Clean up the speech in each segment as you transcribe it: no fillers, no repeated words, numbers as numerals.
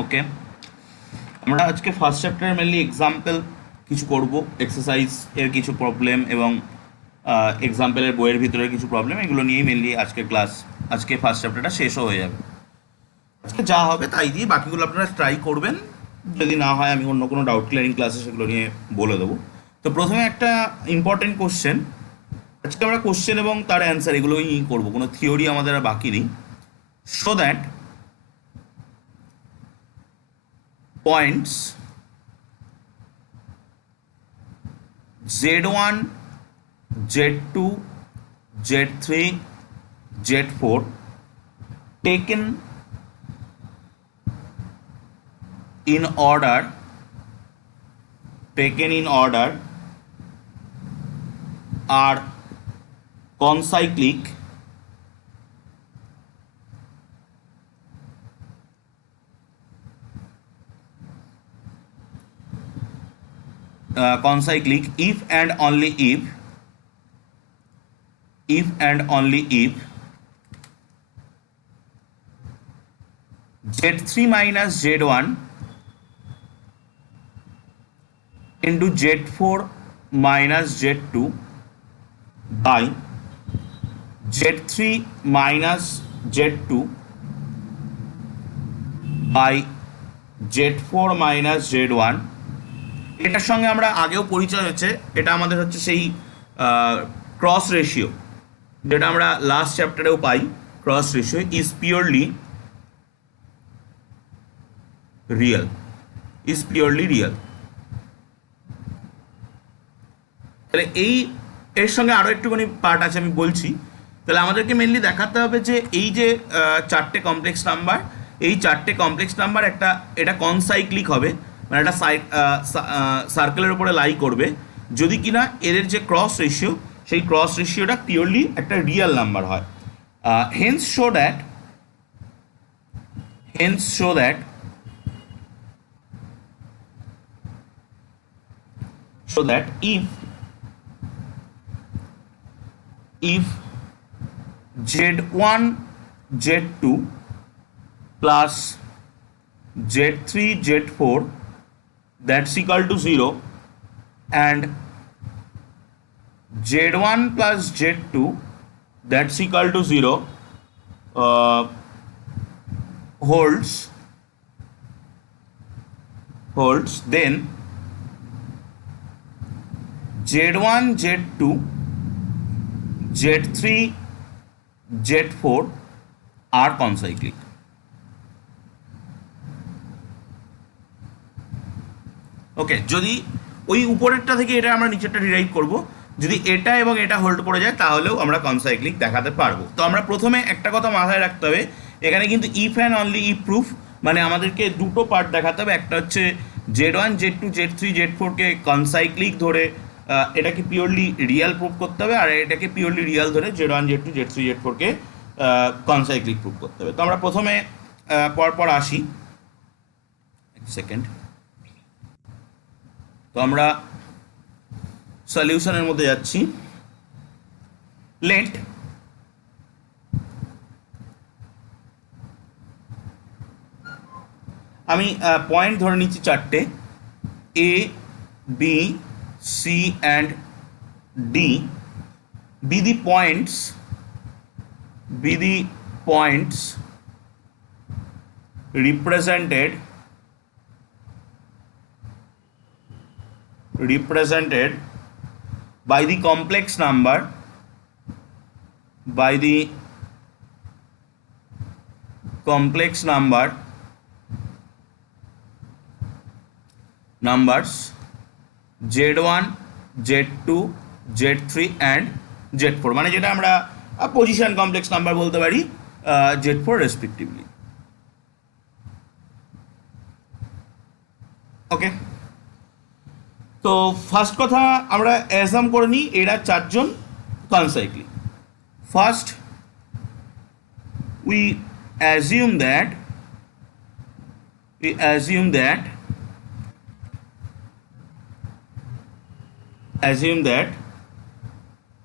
ওকে, আমরা আজকে ফার্স্ট চ্যাপ্টারে মেনলি এক্সাম্পল কিছু করব, এক্সারসাইজ এর কিছু প্রবলেম এবং এক্সাম্পলের বইয়ের ভিতরে কিছু প্রবলেম, এগুলো নিয়েই মেনলি আজকের ক্লাস। আজকে ফার্স্ট চ্যাপ্টারটা শেষও হয়ে যাবে। আজকে যা হবে তাই দিয়ে বাকিগুলো আপনারা ট্রাই করবেন, যদি না হয় আমি অন্য কোনো ডাউট ক্লিয়ারিং ক্লাসে সেগুলো নিয়ে বলে দেবো। তো প্রথমে একটা ইম্পর্টেন্ট কোশ্চেন, আজকে আমরা কোশ্চেন এবং তার অ্যান্সার এগুলোই করবো, কোনো থিওরি আমাদের আর বাকি নেই। So that points Z1, Z2, Z3, Z4 taken in order are concyclic if and only if Z3 minus Z1 into Z4 minus Z2 by Z3 minus Z2 by Z4 minus Z1। এটার সঙ্গে আমরা আগেও পরিচয় হচ্ছে, এটা আমাদের হচ্ছে সেই ক্রস রেশিও, যেটা আমরা লাস্ট চ্যাপ্টারেও পাই। Cross ratio is purely real. তাহলে এর সঙ্গে আরও একটুখানি পার্ট আছে, আমি বলছি। তাহলে আমাদেরকে মেনলি দেখাতে হবে যে এই যে চারটে কমপ্লেক্স নাম্বার, এই চারটে কমপ্লেক্স নাম্বার এটা কনসাইক্লিক হবে, মানে একটা সার্কেলের উপরে লাই করবে যদি কিনা এদের যে ক্রস রেশিও, সেই ক্রস রেশিওটা পিওরলি একটা রিয়েল নাম্বার হয়। Hence show that if Z1 Z2 plus Z3 Z4 that's equal to 0 and Z1 plus Z2 that's equal to 0 holds, then Z1 Z2 Z3 Z4 are concyclic। ওকে, যদি ওই উপরেরটা থেকে এটা আমরা নিচেরটা ডিরাইভ করব, যদি এটা এবং এটা হোল্ড করে যায় তাহলেও আমরা কনসাইক্লিক দেখাতে পারবো। তো আমরা প্রথমে একটা কথা মাথায় রাখতে হবে, এখানে কিন্তু if and only if proof, মানে আমাদেরকে দুটো পার্ট দেখাতে হবে। একটা হচ্ছে Z1 Z2 Z3 Z4কে কনসাইক্লিক ধরে এটাকে পিওরলি রিয়েল প্রুভ করতে হবে, আর এটাকে পিওরলি রিয়েল ধরে Z1 Z2 Z3 Z4কে কনসাইক্লিক প্রুভ করতে হবে। তো আমরা প্রথমে পরপর আসি, এক সেকেন্ড। তো আমরা সলিউশনের মধ্যে যাচ্ছি। লেট আমি পয়েন্ট ধরে নিচ্ছি চারটে, A B C and D be the points represented by the complex number numbers Z1 Z2 Z3 and Z4, মানে যেটা আমরা পজিশন কমপ্লেক্স নাম্বার বলতে পারি, Z4 রেসপেক্টিভলি। ওকে, তো ফার্স্ট কথা আমরা অ্যাজাম করে নিই এরা চারজন concyclic. First we assume that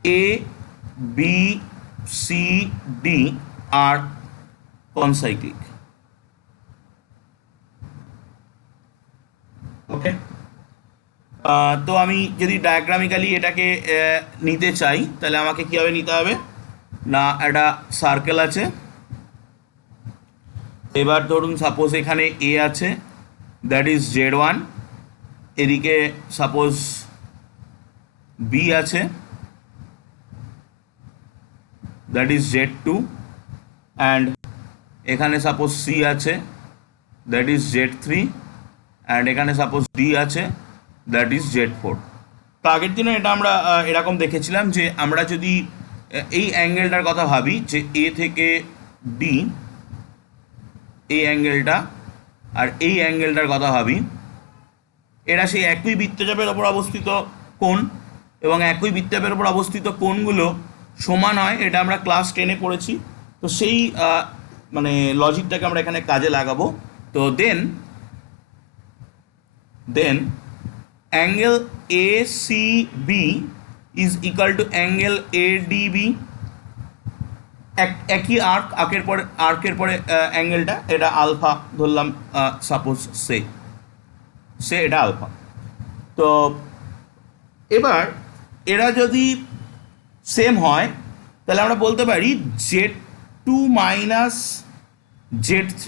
A, B, C, D are concyclic. Okay, তো আমি যদি ডায়াগ্রামিক্যালি এটাকে নিতে চাই তাহলে আমাকে কীভাবে নিতে হবে না, একটা সার্কেল আছে। এবার ধরুন সাপোজ এখানে এ আছে, দ্যাট ইজ Z1, এদিকে সাপোজ বি আছে, দ্যাট ইজ Z2, অ্যান্ড এখানে সাপোজ সি আছে, দ্যাট ইজ Z3, অ্যান্ড এখানে সাপোজ ডি আছে, দ্যাট ইজ Z4। তো আগের দিনে এটা আমরা এরকম দেখেছিলাম যে আমরা যদি এই অ্যাঙ্গেলটার কথা ভাবি, যে এ থেকে ডি এই অ্যাঙ্গেলটা আর এই অ্যাঙ্গেলটার কথা ভাবি, এরা সেই একই বৃত্তচাপের ওপর অবস্থিত কোণ, এবং একই বৃত্তচাপের ওপর অবস্থিত কোণগুলো সমান হয়, এটা আমরা ক্লাস 10-এ পড়েছি। তো সেই মানে লজিকটাকে আমরা এখানে কাজে লাগাবো। তো then angle A C B is equal to angle A D B. একই আর্কের পরে অ্যাঙ্গেলটা, এটা আলফা ধরলাম, সাপোজ সে এটা আলফা। তো এবার এরা যদি সেম হয় তাহলে আমরা বলতে পারি Z2 minus Z3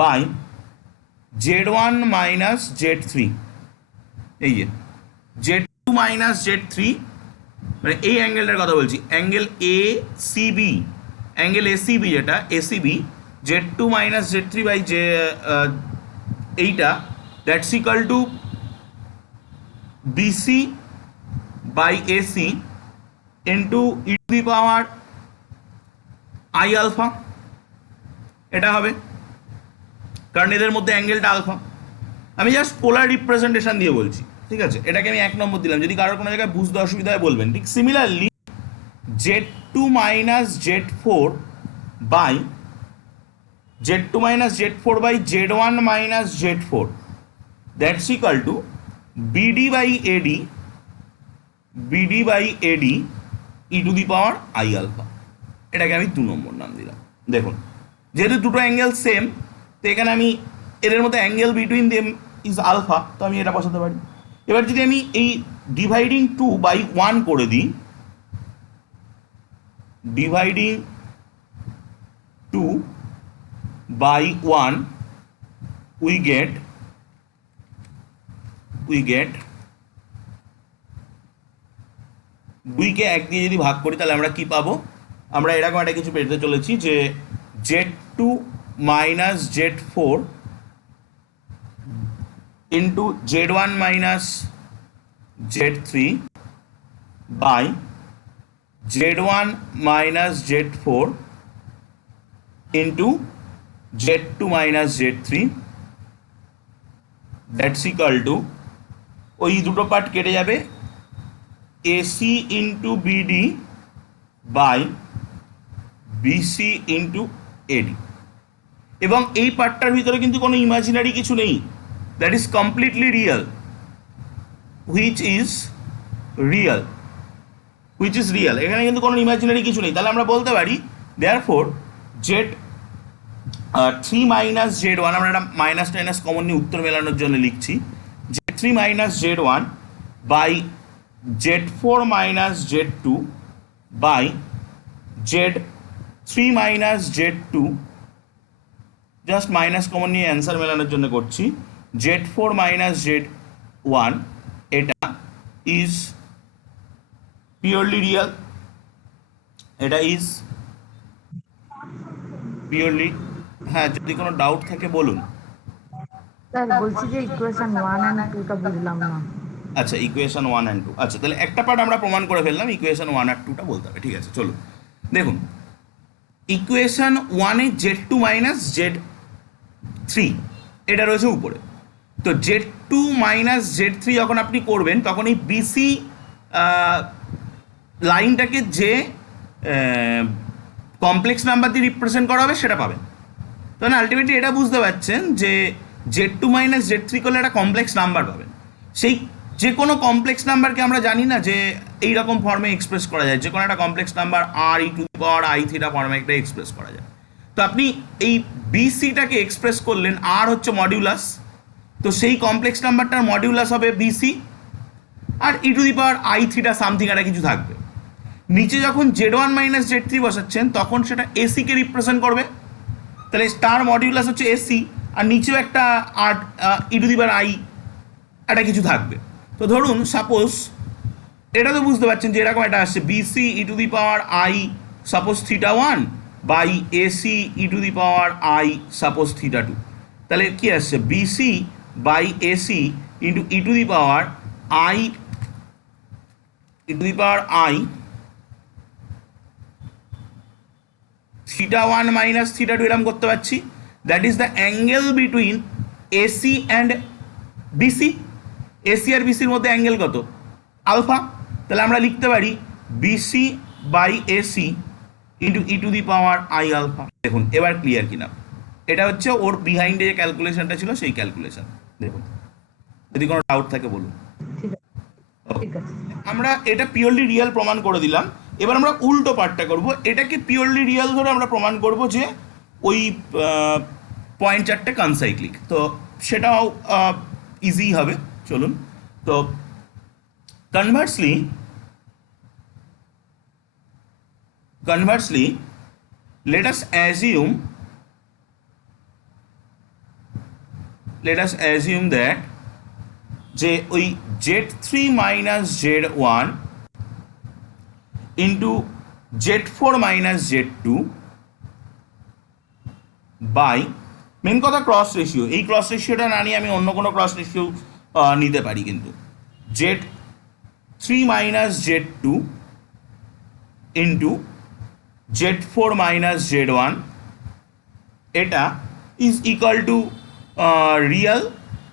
by Z1 minus Z3। এই যে Z2 মাইনাস Z3 মানে এই অ্যাঙ্গেলটার কথা বলছি, angle A C B, angle A C B যেটা ACB, Z2 minus Z3 by এইটা, that's equal to BC by AC into e to the power i alpha. এটা হবে, কারণ এদের মধ্যে অ্যাঙ্গেলটা আলফা। আমি জাস্ট পোলার রিপ্রেজেন্টেশন দিয়ে বলছি, ঠিক আছে? এটাকে আমি 1 নম্বর দিলাম, যদি কারোর কোনো জায়গায় বুঝতে অসুবিধা হয় বলবেন। ঠিক similarly Z2 minus Z4 by Z1 minus Z4, that's equal to BD by AD e to the power i alpha. এটাকে আমি 2 নম্বর নাম দিলাম। দেখুন, যেহেতু দুটো অ্যাঙ্গেল সেম, তো এখানে আমি এদের মধ্যে angle between them is alpha, তো আমি এটা বসাতে পারি। এবার যদি আমি এই ডিভাইডিং 2/1 করে দিই, ডিভাইডিং 2/1 উই গেট 2কে 1 দিয়ে যদি ভাগ করি তাহলে আমরা কি পাবো? আমরা এরকম একটা কিছু পেতে চলেছি যে Z2 minus Z4 into Z1 minus Z3 by Z1 minus Z4 into Z2 minus Z3, that's equal to, ওই দুটো পার্ট কেটে যাবে, AC into BD by BC into AD। এবং এই পার্টটার ভিতরে কিন্তু কোনো ইমাজিনারি কিছু নেই, that is completely real, which is real. এখানে কিন্তু কোনো ইমাজিনারি কিছু নেই। তাহলে আমরা বলতে পারি দেয়ারফোর Z3 মাইনাস Z1, আমরা একটা মাইনাস টাইনাস কমন নিয়ে উত্তর মেলানোর জন্য লিখছি, Z3 minus Z1 by Z4 minus Z2 by Z3 minus Z2, just minus common নিয়ে অ্যান্সার মেলানোর জন্য করছি, Z4 মাইনাস Z1, এটা ইজ পিওরলি রিয়েল, এটা ইজ পিওরলি। হ্যাঁ, যদি কোনো ডাউট থাকে বলুন। স্যার বলছি যে ইকুয়েশন 1 এন্ড 2 টা বুঝলাম না। আচ্ছা, ইকুয়েশন 1 অ্যান্ড 2, আচ্ছা তাহলে একটা পার্ট আমরা প্রমাণ করে ফেললাম, ইকুয়েশন 1 আর 2টা বলতে হবে। ঠিক আছে, চলুন দেখুন। ইকুয়েশন 1-এ Z2 মাইনাস Z3 এটা রয়েছে উপরে। তো Z2 মাইনাস Z3 যখন আপনি করবেন তখন এই BC লাইনটাকে যে কমপ্লেক্স নাম্বার দিয়ে রিপ্রেজেন্ট করা হবে সেটা পাবেন। তাহলে আলটিমেটলি এটা বুঝতে পারছেন যে Z2 মাইনাস Z3 করলে একটা কমপ্লেক্স নাম্বার পাবেন। সেই যে কোনো কমপ্লেক্স নাম্বারকে আমরা জানি না যে এই রকম ফর্মে এক্সপ্রেস করা যায়, যে কোনো একটা complex number RE to the power I theta ফর্মে একটা এক্সপ্রেস করা যায়। তো আপনি এই BCটাকে এক্সপ্রেস করলেন, R হচ্ছে মডিউলাস, তো সেই কমপ্লেক্স নাম্বারটার মডিউলাস হবে বিসি, আর e to the power i থ্রিটা সামথিং একটা কিছু থাকবে। নিচে যখন Z1 মাইনাস Z3 বসাচ্ছেন তখন সেটা এসিকে রিপ্রেজেন্ট করবে, তাহলে তার মডিউলাস হচ্ছে এসি, আর নিচেও একটা আর e to the power I একটা কিছু থাকবে। তো ধরুন সাপোজ, এটা তো বুঝতে পারছেন যে এরকম একটা আসছে BC e to the power i suppose theta 1 by AC e to the power i suppose theta 2। তাহলে কি আসছে BC by AC into e to the power i theta 1 minus theta 2 এরকম করতে পারছি। That is the angle between AC and BC. AC আর বিসির মধ্যে angle কত? আলফা। তাহলে আমরা লিখতে পারি BC by AC into e to the power i alpha. দেখুন এবার ক্লিয়ার কিনা, এটা হচ্ছে ওর বিহাইন্ডে যে ক্যালকুলেশনটা ছিল সেই ক্যালকুলেশন। দেখুন যদি কোনো ডাউট থাকে বলুন। ঠিক আছে। আমরা এটা পিওরলি রিয়েল প্রমাণ করে দিলাম, এবার আমরা উল্টো পার্টটা করব। এটাকে পিওরলি রিয়েল ধরে আমরা প্রমাণ করব যে ওই পয়েন্ট চারটে কনসাইক্লিক, তো সেটাও ইজি হবে। চলুন, তো conversely let us assume that যে ওই Z3 minus Z1 into Z4 minus Z2 বাই, মেন কথা ক্রস রেশিও, এই ক্রস রেশিওটা না নিয়ে আমি অন্য কোনো ক্রস রেশিও নিতে পারি, কিন্তু Z3 minus Z2 into Z4 minus Z1 এটা ইজ ইকুয়াল টু রিয়েল,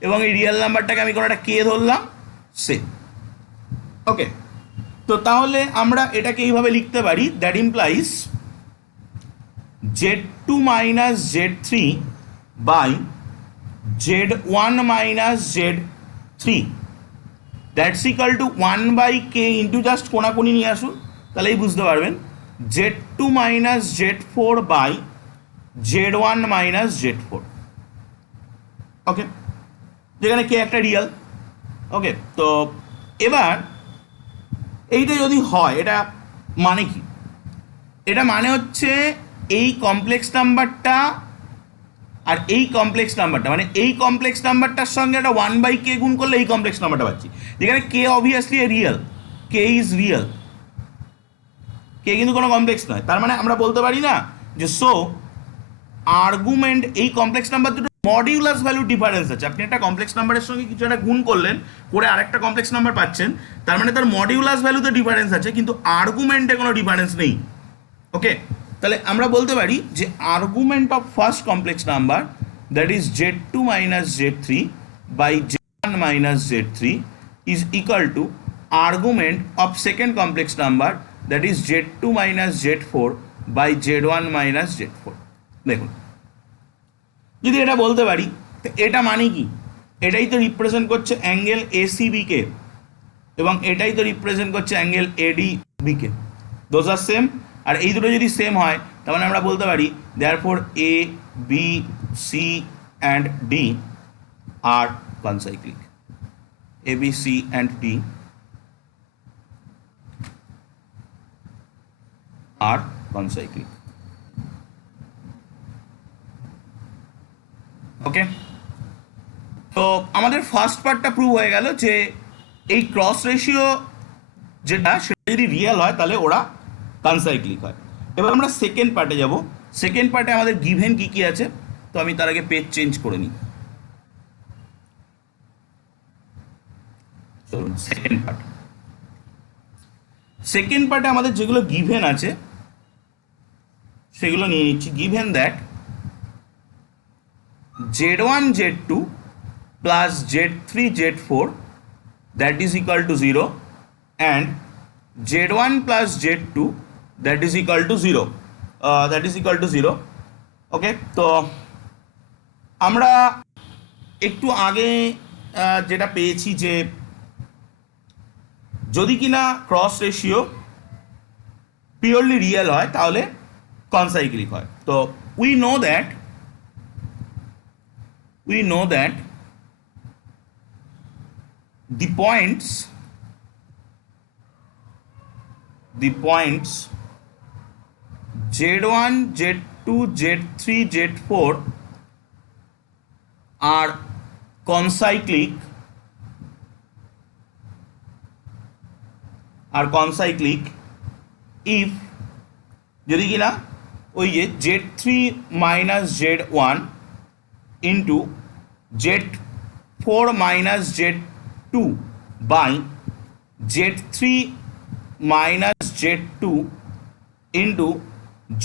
এবং এই রিয়েল নাম্বারটাকে আমি কোনো একটা কে ধরলাম সে। ওকে, তো তাহলে আমরা এটাকে এইভাবে লিখতে পারি, that implies Z2 minus Z3 by Z1 minus Z3 that's equal to 1 by K into, just কোনাকুনি নিয়ে আসুন তাহলেই বুঝতে পারবেন, Z2 minus Z4 by Z1 minus Z4। ওকে, যেখানে কে একটা রিয়েল। ওকে, তো এবার এইটা যদি হয় এটা মানে কি? এটা মানে হচ্ছে এই কমপ্লেক্স নাম্বারটা আর এই কমপ্লেক্স নাম্বারটা, মানে এই কমপ্লেক্স নাম্বারটার সঙ্গে একটা 1 বাই কে গুণ করলে এই কমপ্লেক্স নাম্বারটা পাচ্ছি, যেখানে k obviously real, k is real, k কিন্তু কোনো কমপ্লেক্স নয়। তার মানে আমরা বলতে পারি না যে সো আর্গুমেন্ট, এই কমপ্লেক্স নাম্বার দুটো মডিউলাস ভ্যালু ডিফারেন্স আছে। আপনি একটা কমপ্লেক্স নাম্বারের সঙ্গে কিছু একটা গুণ করলেন, করে আরেকটা কমপ্লেক্স নাম্বার পাচ্ছেন, তার মানে তার মডিউলাস ভ্যালুতে ডিফারেন্স আছে, কিন্তু আর্গুমেন্টে কোনো ডিফারেন্স নেই। ওকে, তাহলে আমরা বলতে পারি যে argument of first complex number that is Z2 minus Z3 by Z1 minus Z3 is equal to argument of second complex number that is Z2 minus Z4 by Z1 minus Z4। দেখুন, যদি এটা বলতে পারি তো এটা মানে কি? এটাই তো রিপ্রেজেন্ট করছে অ্যাঙ্গেল এসিবিকে, এবং এটাই তো রিপ্রেজেন্ট করছে অ্যাঙ্গেল এডিবিকে। দোজ আর সেম, আর এই দুটো যদি সেম হয় তার মানে আমরা বলতে পারি therefore A B C and D are concyclic. A B C and D are concyclic. Okay, তো আমাদের ফার্স্ট পার্টটা প্রুভ হয়ে গেল যে এই ক্রস রেশিও যেটা, সেটা যদি রিয়েল হয় তাহলে ওরা কনসাইক্লিক হয়। এবার আমরা সেকেন্ড পার্টে যাব। সেকেন্ড পার্টে আমাদের গিভেন কি কি আছে, তো আমি তার আগে পেজ চেঞ্জ করে নিই। চলুন সেকেন্ড পার্টে আমাদের যেগুলো গিভেন আছে সেগুলো নিয়ে নিচ্ছি। Given that Z1 Z2 plus Z3 Z4 that is equal to 0 and Z1 plus Z2 that is equal to 0, ওকে, তো আমরা একটু আগে যেটা পেয়েছি যে যদি কিনা ক্রস রেশিও পিওরলি রিয়েল হয় তাহলে কনসাইক্লিক হয়। তো we know that the points z1 z2 z3 z4 are concyclic if যদি কিনা ওই যে z3 minus z1 into z4 minus z2 by z3 minus z2 into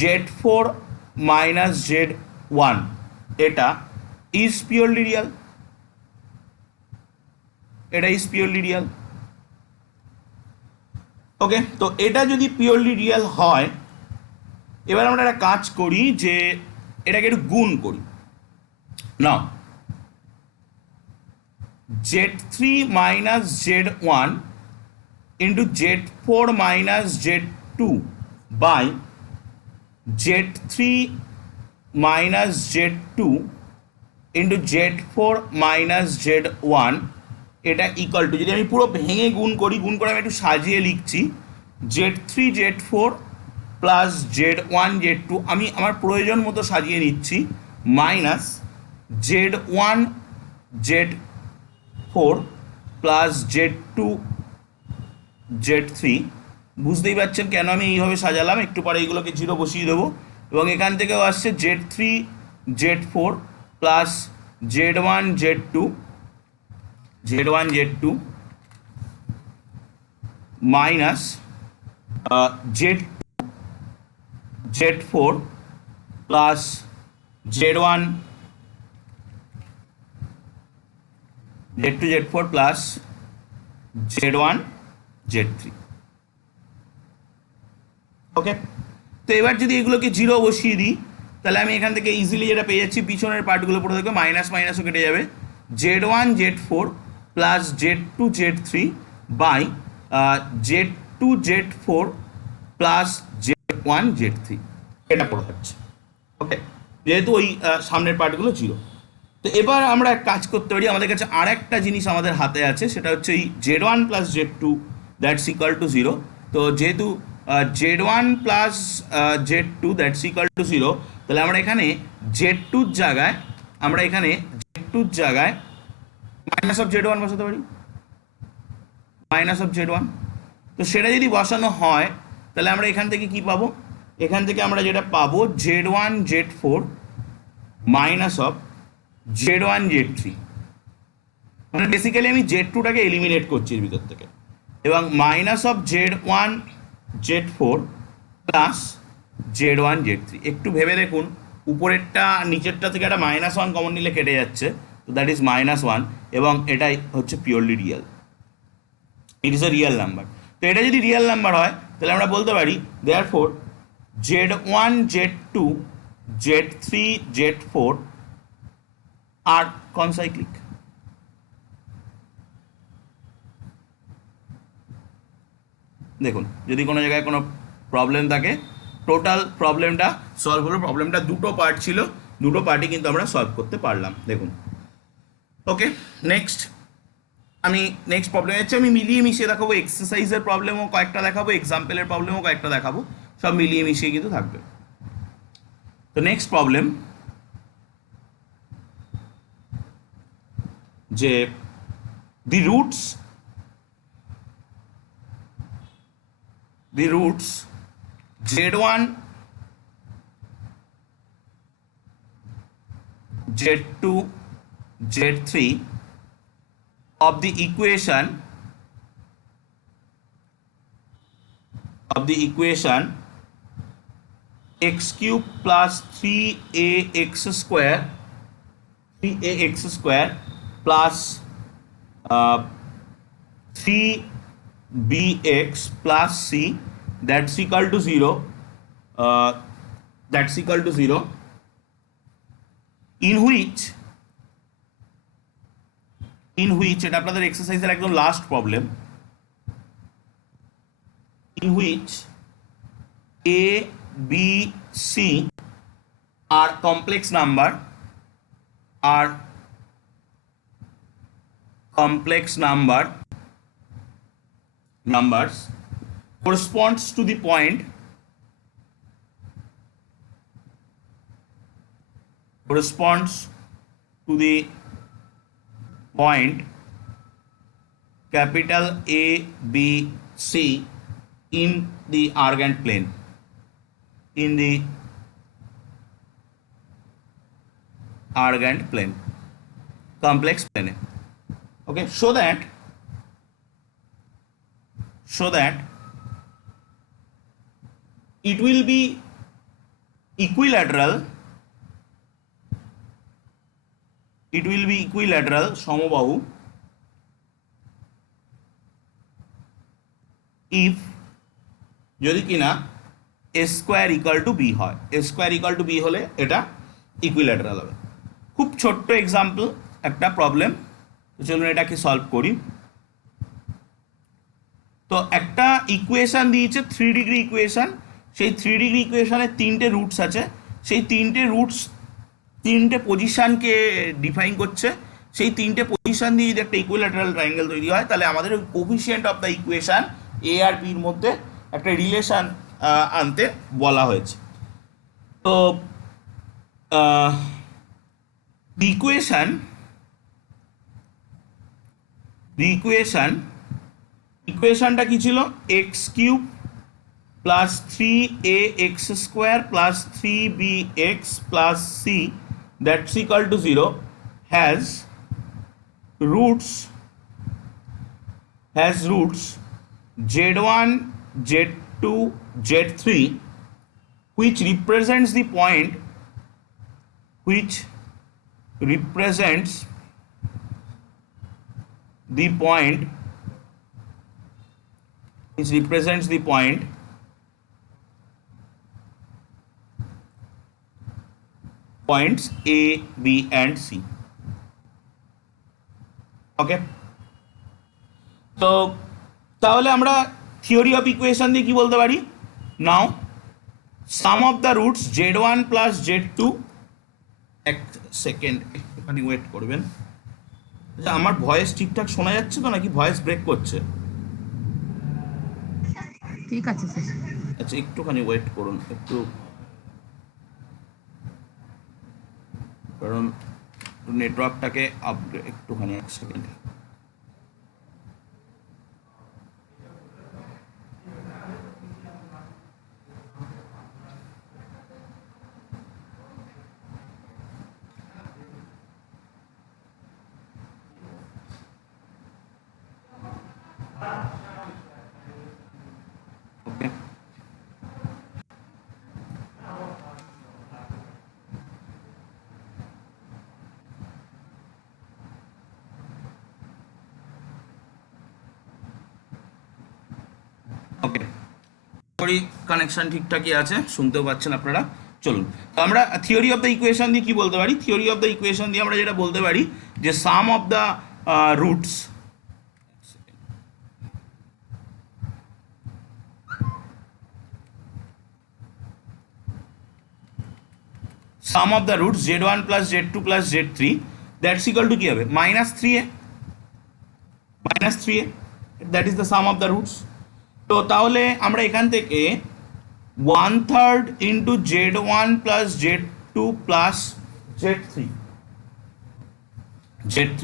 z4 minus z1 এটা is purely real, এটা is purely real. ওকে, তো এটা যদি purely real হয়, এবার আমরা একটা কাজ করি যে এটাকে একটু গুণ করি না। z3 minus z1 into z4 minus z2 by z3 minus z2 into z4 minus z1 এটা ইকুয়াল টু, যদি আমি পুরো ভেঙে গুণ করি, গুণ করে আমি একটু সাজিয়ে লিখছি z3 z4 plus z1 z2, আমি আমার প্রয়োজন মতো সাজিয়ে নিচ্ছি, minus z1 z4 plus z2 z3। বুঝতেই পারছেন কেন আমি এইভাবে সাজালাম, একটু পরে এইগুলোকে জিরো বসিয়ে দেবো এবং এখান থেকেও আসছে z3 z4 plus z1 z2 minus z4 plus z1 z4 plus z1 z3। ওকে, তো এবার যদি এগুলোকে জিরো বসিয়ে দিই তাহলে আমি এখান থেকে ইজিলি যেটা পেয়ে যাচ্ছি, পিছনের পার্টগুলো পড়ে থাকবে, মাইনাস মাইনাসও কেটে যাবে, z1 z4 plus z2 z3 by z2 z4 plus z1 z3 এটা পড়ে থাকছে। ওকে, যেহেতু ওই সামনের পার্টগুলো জিরো। তো এবার আমরা এক কাজ করতে পারি, আমাদের কাছে আর একটা জিনিস আমাদের হাতে আছে, সেটা হচ্ছে এই z1 plus z2 that's equal two zero. তো যেহেতু z1 plus z2 that's equal two zero, তাহলে আমরা এখানে z2-র জায়গায় মাইনাস অফ z1 বসাতে পারি, মাইনাস অফ z1। তো সেটা যদি বসানো হয় তাহলে আমরা এখান থেকে কি পাবো, এখান থেকে আমরা যেটা পাবো z1 z4 minus of z1 z3, মানে বেসিক্যালি আমি z2টাকে এলিমিনেট করছি এর ভিতর থেকে, এবং minus of z1 z4 plus z1 z3। একটু ভেবে দেখুন, উপরেরটা নিচেরটা থেকে একটা -1 কমন নিলে কেটে যাচ্ছে, তো দ্যাট ইজ -1, এবং এটাই হচ্ছে purely real, it is a real number. তো এটা যদি রিয়েল নাম্বার হয় তাহলে আমরা বলতে পারি therefore z1 z2 z3 z4 আর কনসাইক্লিক। দেখুন, যদি কোনো জায়গায় কোনো প্রবলেম থাকে, টোটাল প্রবলেমটা সলভ হলো। প্রবলেমটা দুটো পার্ট ছিল, দুটো পার্টই কিন্তু আমরা সলভ করতে পারলাম। দেখুন, ওকে, নেক্সট প্রবলেম হচ্ছে, আমি মিলিয়ে মিশিয়ে দেখাবো, এক্সারসাইজের প্রবলেমও কয়েকটা দেখাবো, এক্সাম্পলের প্রবলেমও কয়েকটা দেখাবো, সব মিলিয়ে মিশিয়ে কিন্তু থাকবে। তো নেক্সট প্রবলেম, যে the roots z1 z2 z3 of the equation x cube plus 3ax square plus 3bx plus c that's equal to 0, in which এটা আপনাদের এক্সারসাইজের একদম last problem, in which a b c are complex number numbers corresponds to the point capital A B C in the Argand plane, complex plane. Okay, so that it will be equilateral সমবাহু if যদি কিনা a square equal to b হয়, a square equal to b হলে এটা equilateral হবে। খুব ছোট্ট example একটা প্রবলেম, চলুন এটাকে সলভ করি। তো একটা ইকুয়েশন দিয়েছে 3 ডিগ্রি ইকুয়েশন, সেই 3 ডিগ্রি ইকুয়েশনের 3টে রুটস আছে, সেই 3টে রুটস 3টে পজিশনকে ডিফাইন করছে। সেই 3টে পজিশন দিয়ে যদি একটা ইকুইল্যাটারাল ট্রায়াঙ্গেল তৈরি হয় তাহলে আমাদের ওই কোফিশিয়েন্ট অফ দ্য ইকুয়েশন এ আর বির মধ্যে একটা রিলেশন আনতে বলা হয়েছে। তো the ইকুয়েশনটা কি ছিল? X cube plus 3ax square plus 3bx plus c that's equal to 0 has roots z1 z2 z3 which represents the point points A, B and C. ওকে, তো তাহলে আমরা থিওরি অফ ইকুয়েশন দিয়ে কি বলতে পারি? Now sum of the roots z1 plus z2, এক second একটুখানি wait করবেন। আচ্ছা, আমার ভয়েস ঠিকঠাক শোনা যাচ্ছে তো নাকি ভয়েস ব্রেক করছে? ঠিক আছে স্যার। আচ্ছা, একটুখানি ওয়েট করুন একটু, কারণ নেটওয়ার্কটাকে আপগ্রেড একটুখানি, এক সেকেন্ড। ওকে, ওকে, সরি কানেকশন ঠিকঠাকই আছে, শুনতেও পাচ্ছেন আপনারা। চলুন, তো আমরা থিওরি অফ দ্য ইকুয়েশন দিয়ে কি বলতে পারি? থিওরি অফ দ্য ইকুয়েশন দিয়ে আমরা যেটা বলতে পারি যে sum of the roots sum of the roots z1 plus z2 plus z3 that's equal to কি হবে? -3a, that is the sum of the roots. তো তাহলে আমরা এখান থেকে 1/3 into z1 plus z2 plus z3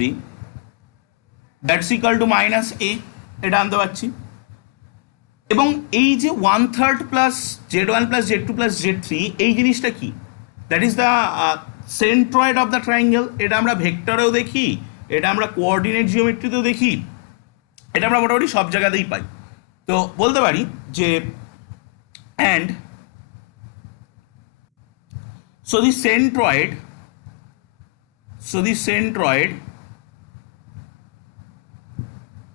that's equal to -a এটা আনতে পারছি। এবং এই যে 1/3 plus z1 plus z2 plus z3 এই জিনিসটা কি? That is the centroid of the triangle. এটা আমরা ভেক্টরেও দেখি, এটা আমরা কোঅর্ডিনেট জিওমেট্রিতেও দেখি, এটা আমরা মোটামুটি সব জায়গাতেই পাই। তো বলতে পারি যে অ্যান্ড সো দি সেন্ট্রয়েড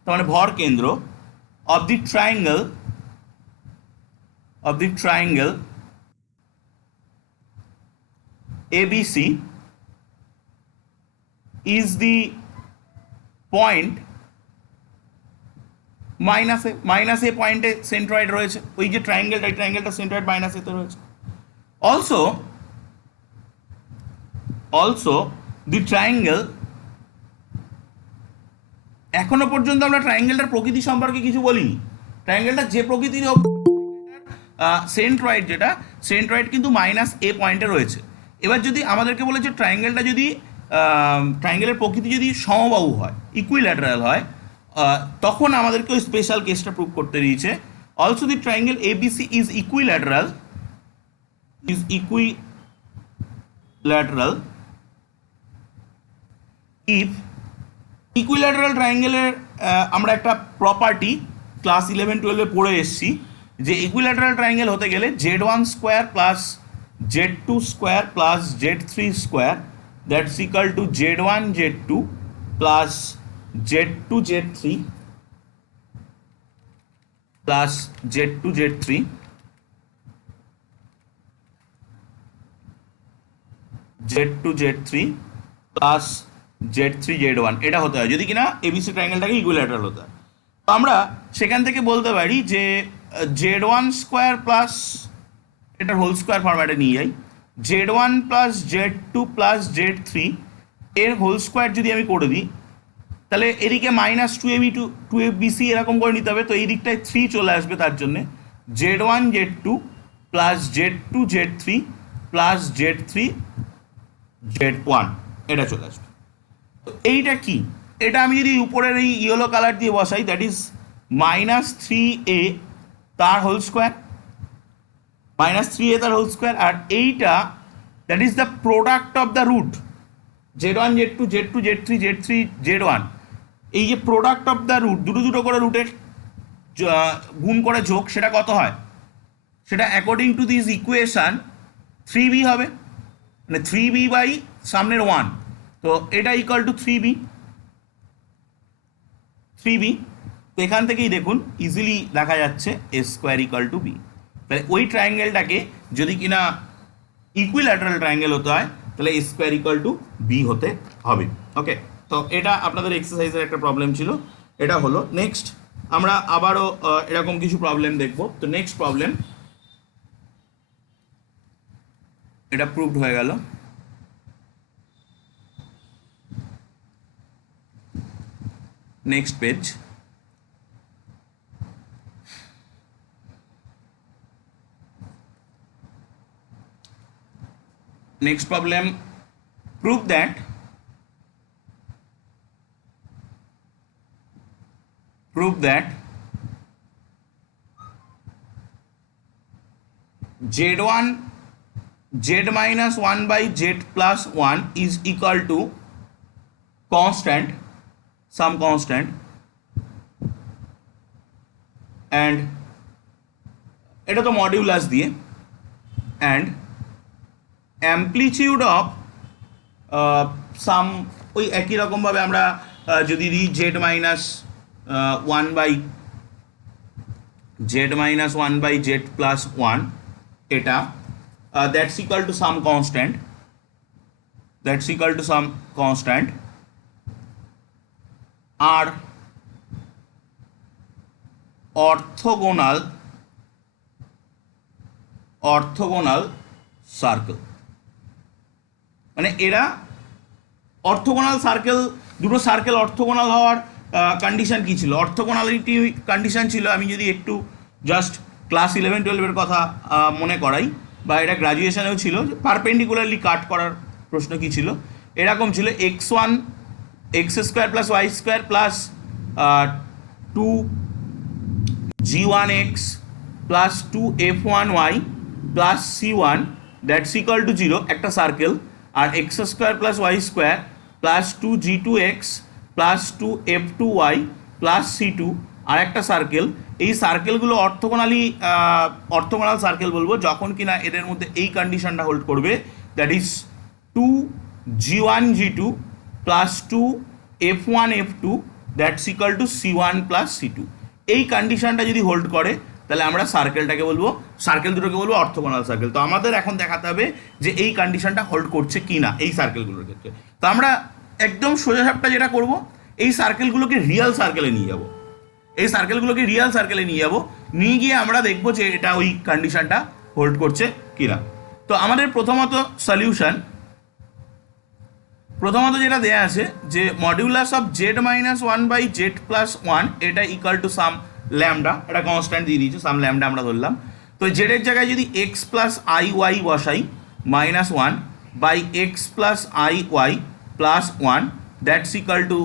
তার মানে ভর কেন্দ্র of the triangle ABC is the point minus a পয়েন্টে সেন্ট্রয়েড রয়েছে, ওই যে ট্রায়াঙ্গেলটা সেন্ট্রয়েড -a তে রয়েছে। also the triangle, এখনো পর্যন্ত আমরা ট্রায়াঙ্গেলটার প্রকৃতি সম্পর্কে কিছু বলিনি। ট্রায়াঙ্গেলটা যে প্রকৃতির হোক, সেন্ট্রয়েড যেটা সেন্ট্রয়েড কিন্তু মাইনাস এ পয়েন্টে রয়েছে। এবার যদি আমাদেরকে বলেছে ট্রায়াঙ্গেলটা যদি ট্রায়াঙ্গেলের প্রকৃতি যদি সমবাহু হয়, ইকুইল্যাটারাল হয়, তখন আমাদেরকে ওই স্পেশাল কেসটা প্রুভ করতে দিয়েছে। Also the triangle ABC is equilateral if equilateral ট্রায়াঙ্গেলের আমরা একটা প্রপার্টি ক্লাস 11-12 পড়ে এসেছি যে ইকুইল্যাটারাল ট্রায়াঙ্গেল হতে গেলে Z1 square plus Z2 square plus Z3 square that's equal two Z1 Z2 plus Z2 Z3 plus Z2 Z3 Z2 Z3 plus Z3 Z1 এটা হতে হয় যদি কিনা এবিসি ট্রায়াঙ্গেলটাকে ইকুইল্যাটারাল হতে হয়। তো আমরা সেখান থেকে বলতে পারি যে Z1 স্কোয়ার প্লাস এটার হোল স্কোয়ার ফরম্যাটে নিয়ে যাই, Z1 plus Z2 plus Z3 এর হোল স্কোয়ার যদি আমি করে দিই তাহলে এদিকে মাইনাস 2ab2abc এরকম করে নিতে হবে। তো এই দিকটায় 3 চলে আসবে, তার জন্যে Z1 Z2 plus Z2 Z3 plus Z3 Z1 এটা চলে আসবে। তো এইটা কি, এটা আমি যদি উপরের এই ইয়েলো কালার দিয়ে বসাই দ্যাট ইজ মাইনাস 3a তার হোল স্কোয়ার, মাইনাস 3a তার হোল স্কোয়ার, আর এইটা that is the product of the root Z1 Z2 Z2 Z3 Z3 Z1, এই যে প্রোডাক্ট অফ দ্য রুট দুটো দুটো করে রুটের গুণ করে যোগ, সেটা কত হয়, সেটা according to this equation 3b হবে, মানে 3b বাই সামনের 1, তো এটা ইকুয়াল টু 3b। তো এখান থেকেই দেখুন ইজিলি দেখা যাচ্ছে এ স্কোয়ার ইকুয়াল টু বি। তাহলে ওই ট্রায়াঙ্গেলটাকে যদি কিনা ইকুইল্যাটারাল ট্রায়াঙ্গেল হতে হয় তাহলে এ স্কোয়ার ইকুয়াল টু বি হতে হবে। ওকে, তো এটা আপনাদের এক্সারসাইজের একটা প্রবলেম ছিল, এটা হলো। নেক্সট আমরা আবারও এরকম কিছু প্রবলেম দেখব। তো নেক্সট প্রবলেম, এটা প্রুভড হয়ে গেল। Next page, next problem, prove that Z1 Z minus 1 by Z plus 1 is equal to constant, some constant, and এটা তো মডিউলাস দিয়ে, and amplitude of সাম ওই একই রকমভাবে আমরা যদি দিই Z minus 1 by Z plus 1 এটা that's equal to some constant, আর orthogonal সার্কেল, মানে এরা অর্থোগোনাল সার্কেল, দুটো সার্কেল অর্থোগোনাল হওয়ার কন্ডিশন কী ছিল, অর্থোগোনালিটি কন্ডিশন ছিল, আমি যদি একটু জাস্ট ক্লাস 11-12 কথা মনে করাই, বা এটা গ্রাজুয়েশনেও ছিল, পারপেন্ডিকুলারলি কাট করার প্রশ্ন কী ছিল, এরকম ছিল x1 x square plus y square plus 2g1x plus 2f1y plus c1 that's equal to 0 একটা সার্কেল, আর x square plus y square plus 2g2x plus 2f2y plus c2 আর একটা সার্কেল। এই সার্কেলগুলো অর্থোগোনাল সার্কেল বলবো যখন কিনা এদের মধ্যে এই কন্ডিশনটা হোল্ড করবে, that is 2g1g2 plus 2f1f2 that's equal two c1 plus c2। এই কন্ডিশনটা যদি হোল্ড করে তাহলে আমরা সার্কেলটাকে বলবো, সার্কেল দুটোকে বলবো অর্থোগোনাল সার্কেল। তো আমাদের এখন দেখাতে হবে যে এই কন্ডিশনটা হোল্ড করছে কি না এই সার্কেলগুলোর ক্ষেত্রে। তো আমরা একদম সোজাসাপটা যেটা করব, এই সার্কেলগুলোকে রিয়েল সার্কেলে নিয়ে যাব, নিয়ে গিয়ে আমরা দেখবো যে এটা ওই কন্ডিশনটা হোল্ড করছে কিনা। তো আমাদের প্রথমত যেটা দেয়া আছে যে modulus of Z minus 1 by Z plus 1 এটা ইকুয়াল টু সাম ল্যামডা, একটা কনস্ট্যান্ট দিয়ে দিয়েছে, সাম ল্যামডা আমরা ধরলাম। তো জেডের জায়গায় যদি এক্স প্লাস আই ওয়াই বসাই -1 by x plus i y plus 1 that's equal to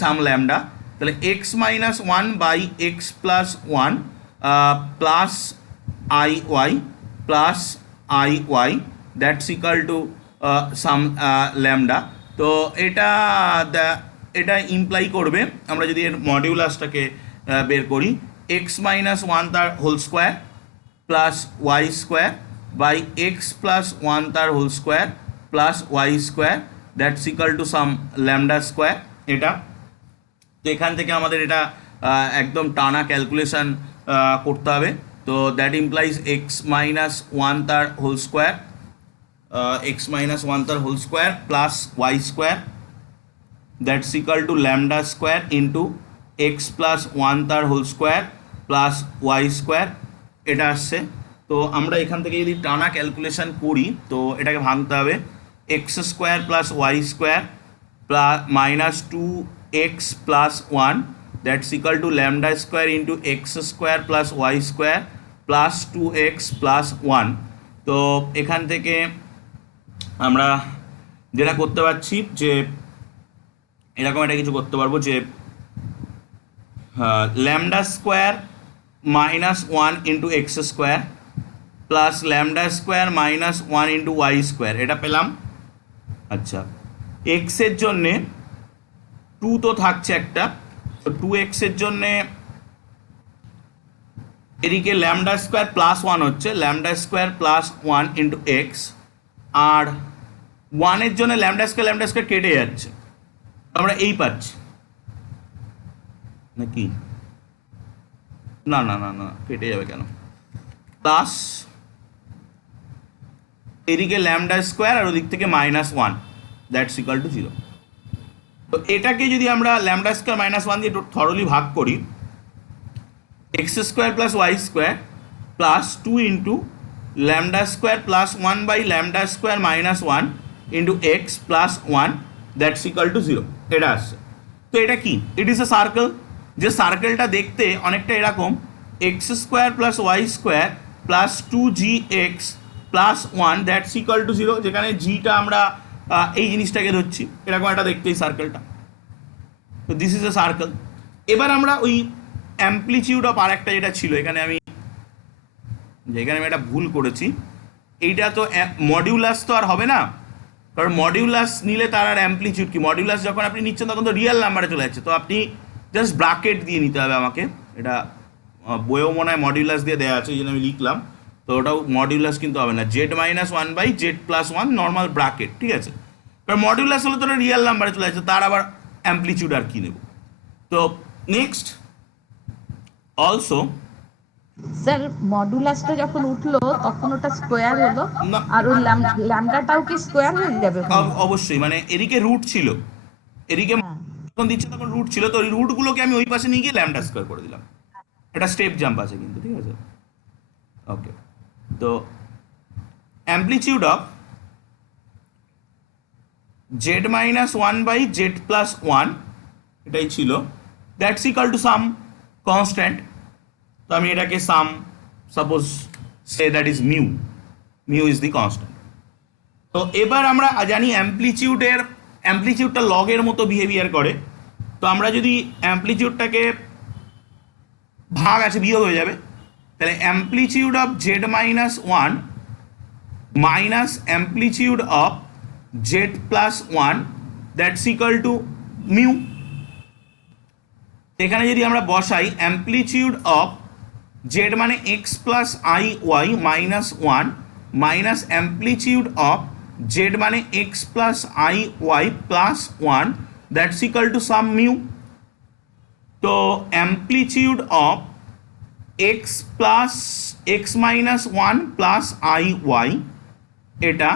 some lambda, তাহলে x -1 by x plus 1 plus i y plus i y that's equal to some lambda. তো এটা imply করবে, আমরা যদি এর মডিউলাসটাকে বের করি, এক্স -1 তার whole square plus y square by x plus 1 তার whole square plus y square that's equal to some lambda square. এটা তো এখান থেকে আমাদের এটা একদম টানা ক্যালকুলেশন করতে হবে। তো দ্যাট ইমপ্লাইজ এক্স -1 তার হোল স্কোয়ার, এক্স -1 তার whole square plus y square that's equal to lambda square into x plus 1 তার whole square plus y square, এটা আসছে। তো আমরা এখান থেকে যদি টানা ক্যালকুলেশন করি তো এটাকে ভাঙতে হবে, x square plus y square plus -2x plus 1 that's equal to lambda square into x square plus y square plus 2x plus 1। তো এখান থেকে আমরা যেটা করতে পারছি যে এরকম একটা কিছু করতে পারবো যে lambda square -1 into x square plus lambda square -1 into y square, এটা পেলাম। আচ্ছা, এক্সের জন্যে 2 তো থাকছে একটা, তো 2x এর জন্যে এদিকে ল্যামডা স্কোয়ার প্লাস 1 হচ্ছে, lambda square plus 1 into x, আর 1 এর জন্য ল্যামডা স্কোয়ার কেটে যাচ্ছে, আমরা এই পাচ্ছি নাকি, না না না না কেটে যাবে কেন, প্লাস এদিকে ল্যামডা স্কোয়ার আর ওদিক থেকে -1 দ্যাটস ইকাল টু 0। তো এটাকে যদি আমরা ল্যামডা স্কোয়ার -1 দিয়ে থরলি ভাগ করি, x square plus y square plus 2 into lambda square plus 1 by lambda square -1 into x plus 1 that's equal to 0, এটা আসছে। তো এটা কি, ইট ইজ এ সার্কেল, যে সার্কেলটা দেখতে অনেকটা এরকম, x square plus y square plus 2gx plus 1 that's equal to 0, যেখানে জিটা আমরা এই জিনিসটাকে ধরছি, এরকম একটা দেখতে এই সার্কেলটা। তো দিস ইজ এ সার্কেল। এবার আমরা ওই অ্যাম্পলিটিউড অফ আরেকটা যেটা ছিল, এখানে আমি একটা ভুল করেছি, এইটা তো মডিউলাস তো আর হবে না, কারণ মডিউলাস নিলে তার আর অ্যাম্পলিটিউড কি, মডিউলাস যখন আপনি নিচ্ছেন তখন তো রিয়েল নাম্বারে চলে যাচ্ছে, তো আপনি জাস্ট ব্রাকেট দিয়ে নিতে হবে আমাকে, এটা বইয়েও মনে হয় মডিউলাস দিয়ে দেওয়া আছে, এই জন্য আমি লিখলাম, তো ওটাও মডিউলাস কিন্তু হবে না, z-1 by z+1 normal bracket, ঠিক আছে। কারণ মডিউলাস হলে তো রিয়েল নাম্বারে চলে যাচ্ছে, তার আবার অ্যাম্পলিটিউড আর কি নেব। তো নেক্সট অলসো স্যার মডুলাসটা যখন উঠলো তখন ওটা স্কোয়ার হলো, না। আর ওই ল্যামডাটাও কি স্কোয়ার হয়ে যাবে? অবশ্যই, মানে এদিকে রুট ছিল, এদিকে হ্যাঁ। যখন দিচ্ছে তখন রুট ছিল, তো ওই রুটগুলোকে আমি ওই পাশে নিয়ে গিয়ে ল্যামডা স্কোয়ার করে দিলাম, এটা স্টেপ জাম্প আছে কিন্তু, ঠিক আছে। ওকে, তো amplitude of z-1 by z+1 এটাই ছিল, that's equal to some constant. তো আমি এটাকে some suppose say that is mu is the constant. তো এবার আমরা জানি অ্যাম্পলিটিউডটা লগের মতো বিহেভিয়ার করে, তো আমরা যদি অ্যাম্পলিটিউডটাকে ভাগ আছে বিয়োগ হয়ে যাবে, তাহলে amplitude of z-1 minus amplitude of z+1 that's equal to mu. এখানে যদি আমরা বসাই অ্যাম্পলিটিউড অফ z মানে x plus i y -1 minus amplitude of z মানে x plus i y plus 1 that's equal to some mu. তো amplitude of x plus x -1 plus i y এটা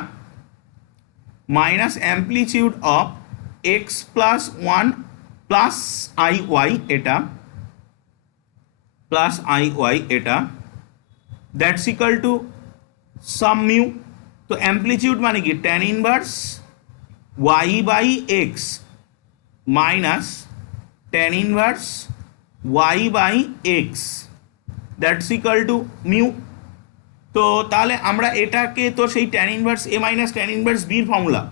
minus amplitude of x plus 1 plus i y এটা plus i y এটা that's equal to some mu. তো amplitude মানে কি, tan inverse y by x minus tan inverse y by x that's equal to mu. তো তাহলে আমরা এটাকে তো সেই tan inverse a minus tan inverse বির ফর্মুলা,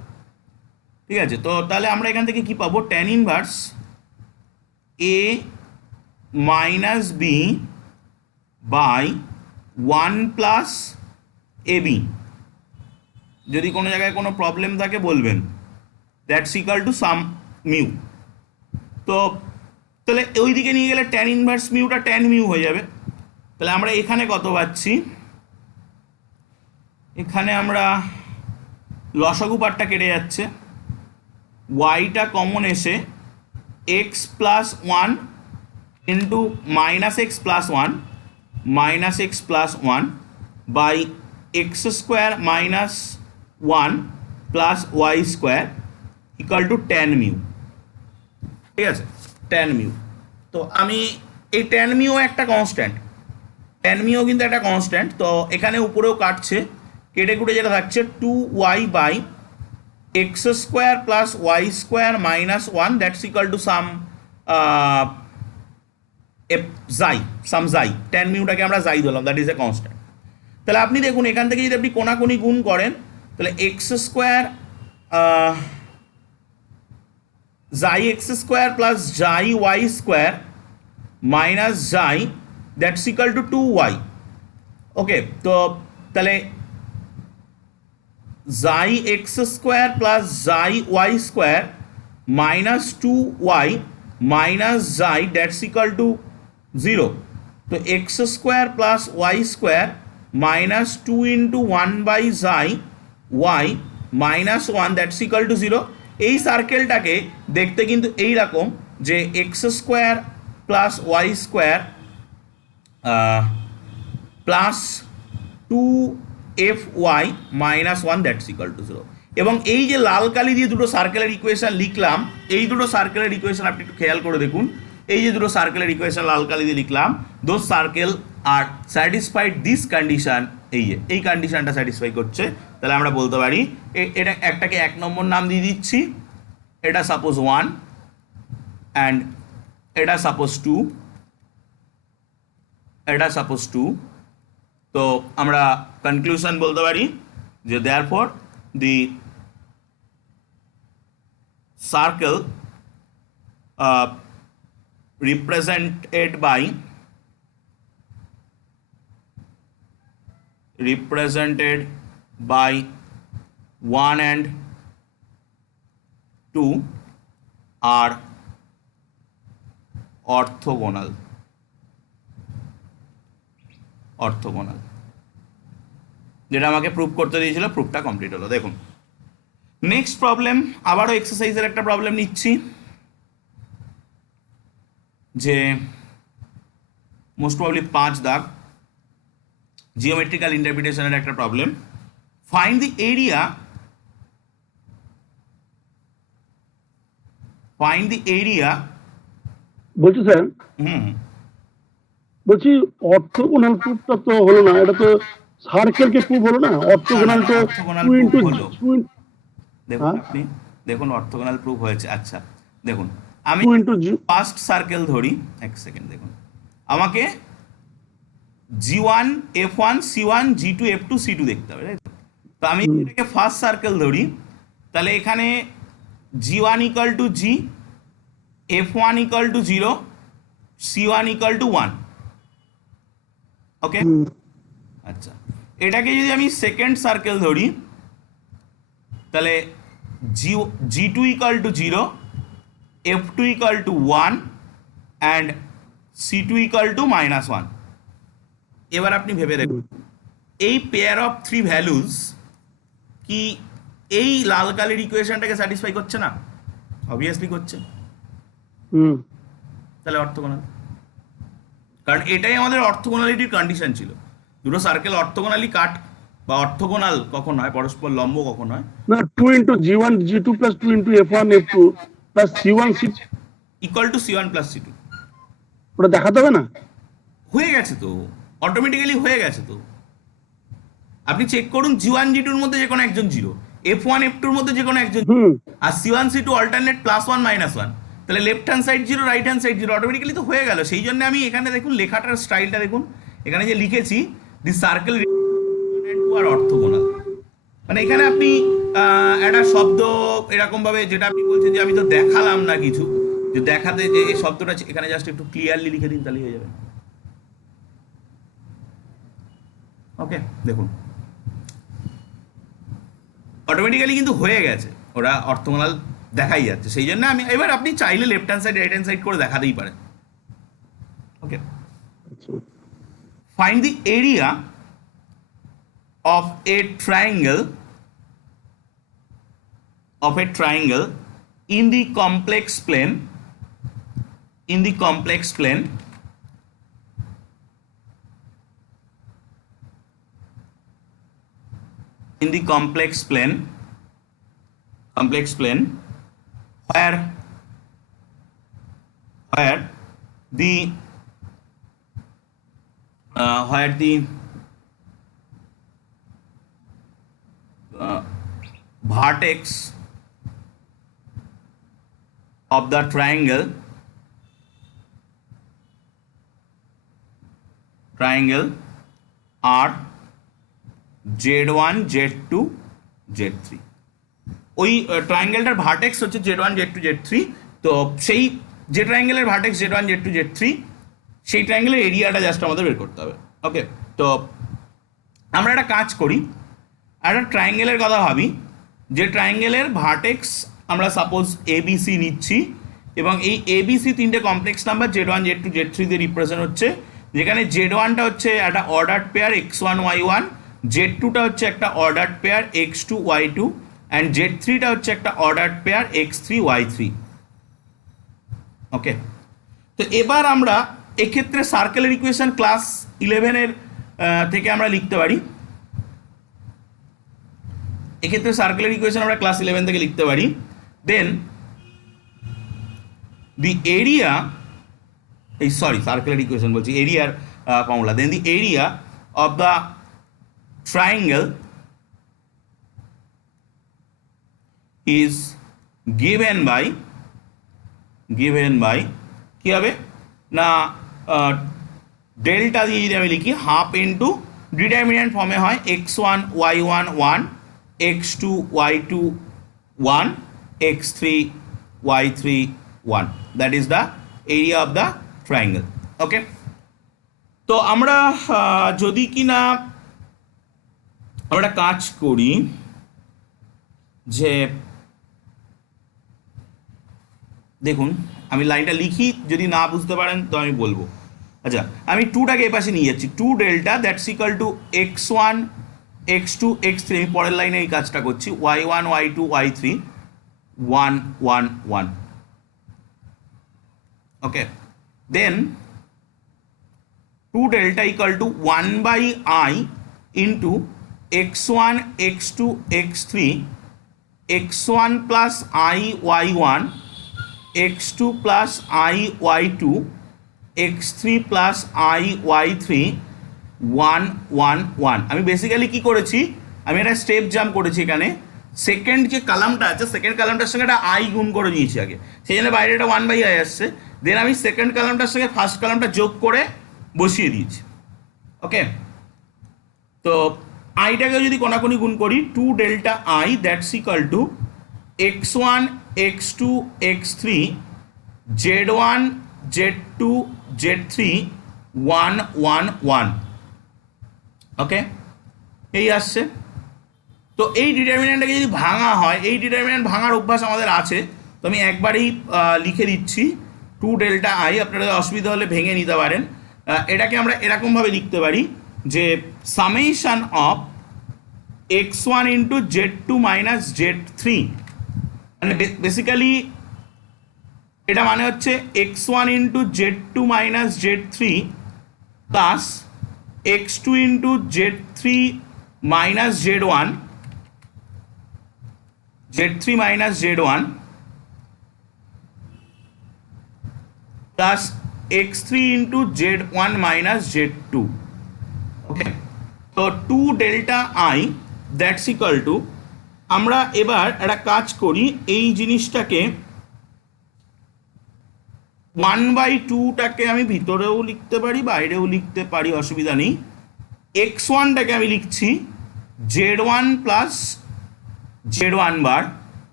ঠিক আছে? তো তাহলে আমরা এখান থেকে কি পাবো? Tan inverse a minus b by 1 plus a b. যদি কোনো জায়গায় কোনো প্রবলেম থাকে বলবেন। That's equal to some mu. তো তাহলে ওই দিকে নিয়ে গেলে ট্যান ইনভার্স মিউটা ট্যান মিউ হয়ে যাবে। তাহলে আমরা এখানে কত পাচ্ছি? এখানে আমরা লসাগু পার্টটা কেটে যাচ্ছে, ওয়াইটা কমন এসে x plus one into minus x plus one by x square minus one plus y square equal to tan mu, ঠিক আছে? Tan mu. তো আমি এই ট্যান মিউ একটা কনস্ট্যান্ট, ট্যান মিউ কিন্তু একটা কনস্ট্যান্ট। তো এখানে উপরেও কাটছে, কেটে কুটে যেটা থাকছে 2y by x square plus y square minus one that's equal to some xi. Tan মিউটাকে আমরা জাই ধরলাম, দ্যাট ইজ এ কনস্ট্যান্ট। তাহলে আপনি দেখুন এখান থেকে যদি আপনি কোনাকুনি গুণ করেন তাহলে x square xi x square plus xi y square minus xi that's equal to 2y। Okay, তো তাহলে xi x square plus xi y square minus 2y minus xi that's equal to 0। তো x square plus y square minus 2 into 1 by xi y minus 1 that's equal to 0। এই সার্কেলটাকে দেখতে কিন্তু এইরকম, যে x square plus y square plus 2fy minus 1 that's equal to 0। এবং এই যে লাল কালি দিয়ে দুটো সার্কেলের ইকুয়েশন লিখলাম, এই দুটো সার্কেলের ইকুয়েশন আপনি একটু খেয়াল করে দেখুন। এই যে দুটো সার্কেলের ইকুয়েশন লাল কালি দিয়ে লিখলাম, those circle R satisfied this condition. এই কন্ডিশনটা স্যাটিসফাই করছে। তাহলে আমরা বলতে পারি এটা একটাকে 1 নম্বর নাম দিয়ে দিচ্ছি, এটা সাপোজ 1 অ্যান্ড এটা সাপোজ 2, এটা সাপোজ 2। তো আমরা কনক্লুশন বলতে পারি যে therefore the circle represented by 1 and 2 are orthogonal। যেটা আমাকে প্রুভ করতে দিয়েছিল, প্রুফটা কমপ্লিট হলো। দেখুন নেক্সট প্রবলেম, আবারও এক্সারসাইজের একটা প্রবলেম নিচ্ছি, যে মোস্ট প্রবলি 5 দাগ, জিওমেট্রিক্যাল ইন্টারপ্রিটেশনের একটা প্রবলেম। ফাইন্ড দি এরিয়া বলছি স্যার, বলছি অর্থোগোনাল প্রুফটা তো হলো না, এটা তো সার্কেলকে প্রুফ হলো না। অর্থোগোনাল তো অর্থোগোনাল 2 প্রুফ ইনটু হলো। দেখুন আপনি দেখুন অর্থোগোনাল প্রুফ হয়েছে। আচ্ছা দেখুন আমি 2 ইনটু ফার্স্ট সার্কেল ধরি, এক সেকেন্ড দেখুন, আমাকে G1 F1 C1 G2 F2 C2 দেখতে হবে, তাই তো? তো আমি এটাকে ফার্স্ট সার্কেল ধরি, তাহলে এখানে G1 equal to G, F1 equal to 0, C1 equal to 1। ওকে, আচ্ছা এটাকে যদি আমি সেকেন্ড সার্কেল ধরি, তাহলে G2 equal to 0, F2 equal to 1 and C2 equal to -1। এবার আপনি ভেবে দেখুন এই পেয়ার অফ 3 ভ্যালুজ কি এই লাল কালির ইকুয়েশনটাকে স্যাটিসফাই করছে না? অবভিয়াসলি করছে। তাহলে অর্থোগোনাল, কারণ এটাই আমাদের অর্থোগোনালিটির কন্ডিশন ছিল। দুটো সার্কেল অর্থোগোনালি কাট বা অর্থোগোনাল কখন হয়, পরস্পর লম্ব কখন হয় না, 2 into G1 G2 plus 2 into F1 F2 plus C1 C equal to C1 plus C2। ওটা দেখাতে হবে না? হয়ে গেছে তো, অটোমেটিক্যালি হয়ে গেছে তো। আপনি চেক করুন G1 G2 এর মধ্যে যে কোনো একজন 0, F1 F2 এর মধ্যে যে কোনো একজন, আর C1 C2 অল্টারনেট +1 -1। তাহলে left hand side 0 right hand side 0 automatically তো হয়ে গেল। সেই জন্য আমি এখানে দেখুন লেখাটার স্টাইলটা দেখুন, এখানে যে লিখেছি দি সার্কেল আর অর্থগোনাল, মানে এখানে আপনি একটা শব্দ এরকমভাবে, যেটা আপনি বলছেন যে আমি তো দেখালাম না কিছু, যে দেখাতে যে এই শব্দটা এখানে জাস্ট একটু ক্লিয়ারলি লিখে দিন, তাহলেই হয়ে যাবে। ওকে, দেখুন অটোমেটিক্যালি কিন্তু হয়ে গেছে, ওরা অর্থগোনাল দেখাই যাচ্ছে। সেই জন্য আমি এবার, আপনি চাইলে left hand side right hand side করে দেখাতেই পারেন। Okay, find the area of a triangle in the complex plane in the complex plane where the vertex of the triangle are Z1 Z2 Z3। ওই ট্রায়াঙ্গেলটার vertex হচ্ছে Z1 Z2 Z3। তো সেই যে ট্রায়াঙ্গেলের vertex Z1 Z2 Z3, সেই ট্রায়াঙ্গেলের এরিয়াটা just আমাদের বের করতে হবে। ওকে, তো আমরা একটা কাজ করি, একটা ট্রায়াঙ্গেলের কথা ভাবি, যে ট্রায়াঙ্গেলের ভার্টেক্স আমরা সাপোজ ABC নিচ্ছি, এবং এই ABC তিনটে complex number Z1 Z2 Z3 দিয়ে রিপ্রেজেন্ট হচ্ছে, যেখানে Z1টা হচ্ছে একটা অর্ডার্ড পেয়ার X1 Y1, Z2টা হচ্ছে একটা ordered pair X2 Y2, and Z3টা হচ্ছে একটা অর্ডার্ড পেয়ার X3 Y3। ওকে, তো এবার আমরা এক্ষেত্রে সার্কেলের ইকুয়েশন ক্লাস 11-এর থেকে আমরা লিখতে পারি। এক্ষেত্রে সার্কেলের ইকুয়েশন আমরা ক্লাস 11 থেকে লিখতে পারি। দেন দি এরিয়া, এই সরি সার্কেলের ইকুয়েশন বলছি, এরিয়ার formula. Then the area of the triangle is given by কি হবে না, ডেল্টা দিয়ে যদি আমি লিখি হাফ ইন্টু ডিটারমিনেন্ট ফর্মে হয় x1 y1 1, x2 y2 1, x3 y3 1, that is the area of the triangle. ওকে, তো আমরা যদি কিনা আমরা কাজ করি, যে দেখুন আমি লাইনটা লিখি, যদি না বুঝতে পারেন তো আমি বলবো। আচ্ছা, আমি 2টাকে এ পাশে নিয়ে যাচ্ছি, 2 delta that's equal two x1 x2 x3, আমি পরের লাইনে এই কাজটা করছি, y1 y2 y3 1 1 1। Okay, then 2 delta equal to 1 by I into x1 x2 x3, x1 plus I y1, x2 plus I y2, x3 plus I y3 1 1 1। আমি basically কি করেছি, আমি একটা স্টেপ জাম্প করেছি, এখানে সেকেন্ড যে কালামটা আছে সেকেন্ড কালামটার সঙ্গে একটা I গুণ করে নিয়েছি আগে, সেই জন্য বাইরে একটা 1 বাই I আসছে। দেন আমি সেকেন্ড কালামটার সঙ্গে ফার্স্ট কালামটা যোগ করে বসিয়ে দিয়েছি। ওকে, তো আইটাকে যদি কোনাকুনি গুণ করি, 2 delta I that's equal two x1 x2 x3 z1 z2 z3 1 1 1। ওকে, এই আসছে। তো এই ডিটারমিনেন্টটাকে যদি ভাঙা হয়, এই ডিটারমিনেন্ট ভাঙার অভ্যাস আমাদের আছে, তো আমি একবারেই লিখে দিচ্ছি 2 ডেল্টা I। আপনারা অসুবিধা হলে ভেঙে নিতে পারেন। এটাকে আমরা এরকমভাবে লিখতে পারি যে summation of x1 into z2 minus z3, মানে বেসিক্যালি এটা মানে হচ্ছে x1 into z2 minus z3 plus x2 into z3 minus z1, z3 minus z1 plus x3 into z1 minus z2। ওকে, তো 2 delta I that's equal two, আমরা এবার একটা কাজ করি, এই জিনিসটাকে 1/2টাকে আমি ভিতরেও লিখতে পারি, বাইরেও লিখতে পারি, অসুবিধা নেই। x1টাকে আমি লিখছি z1 প্লাস z1 বার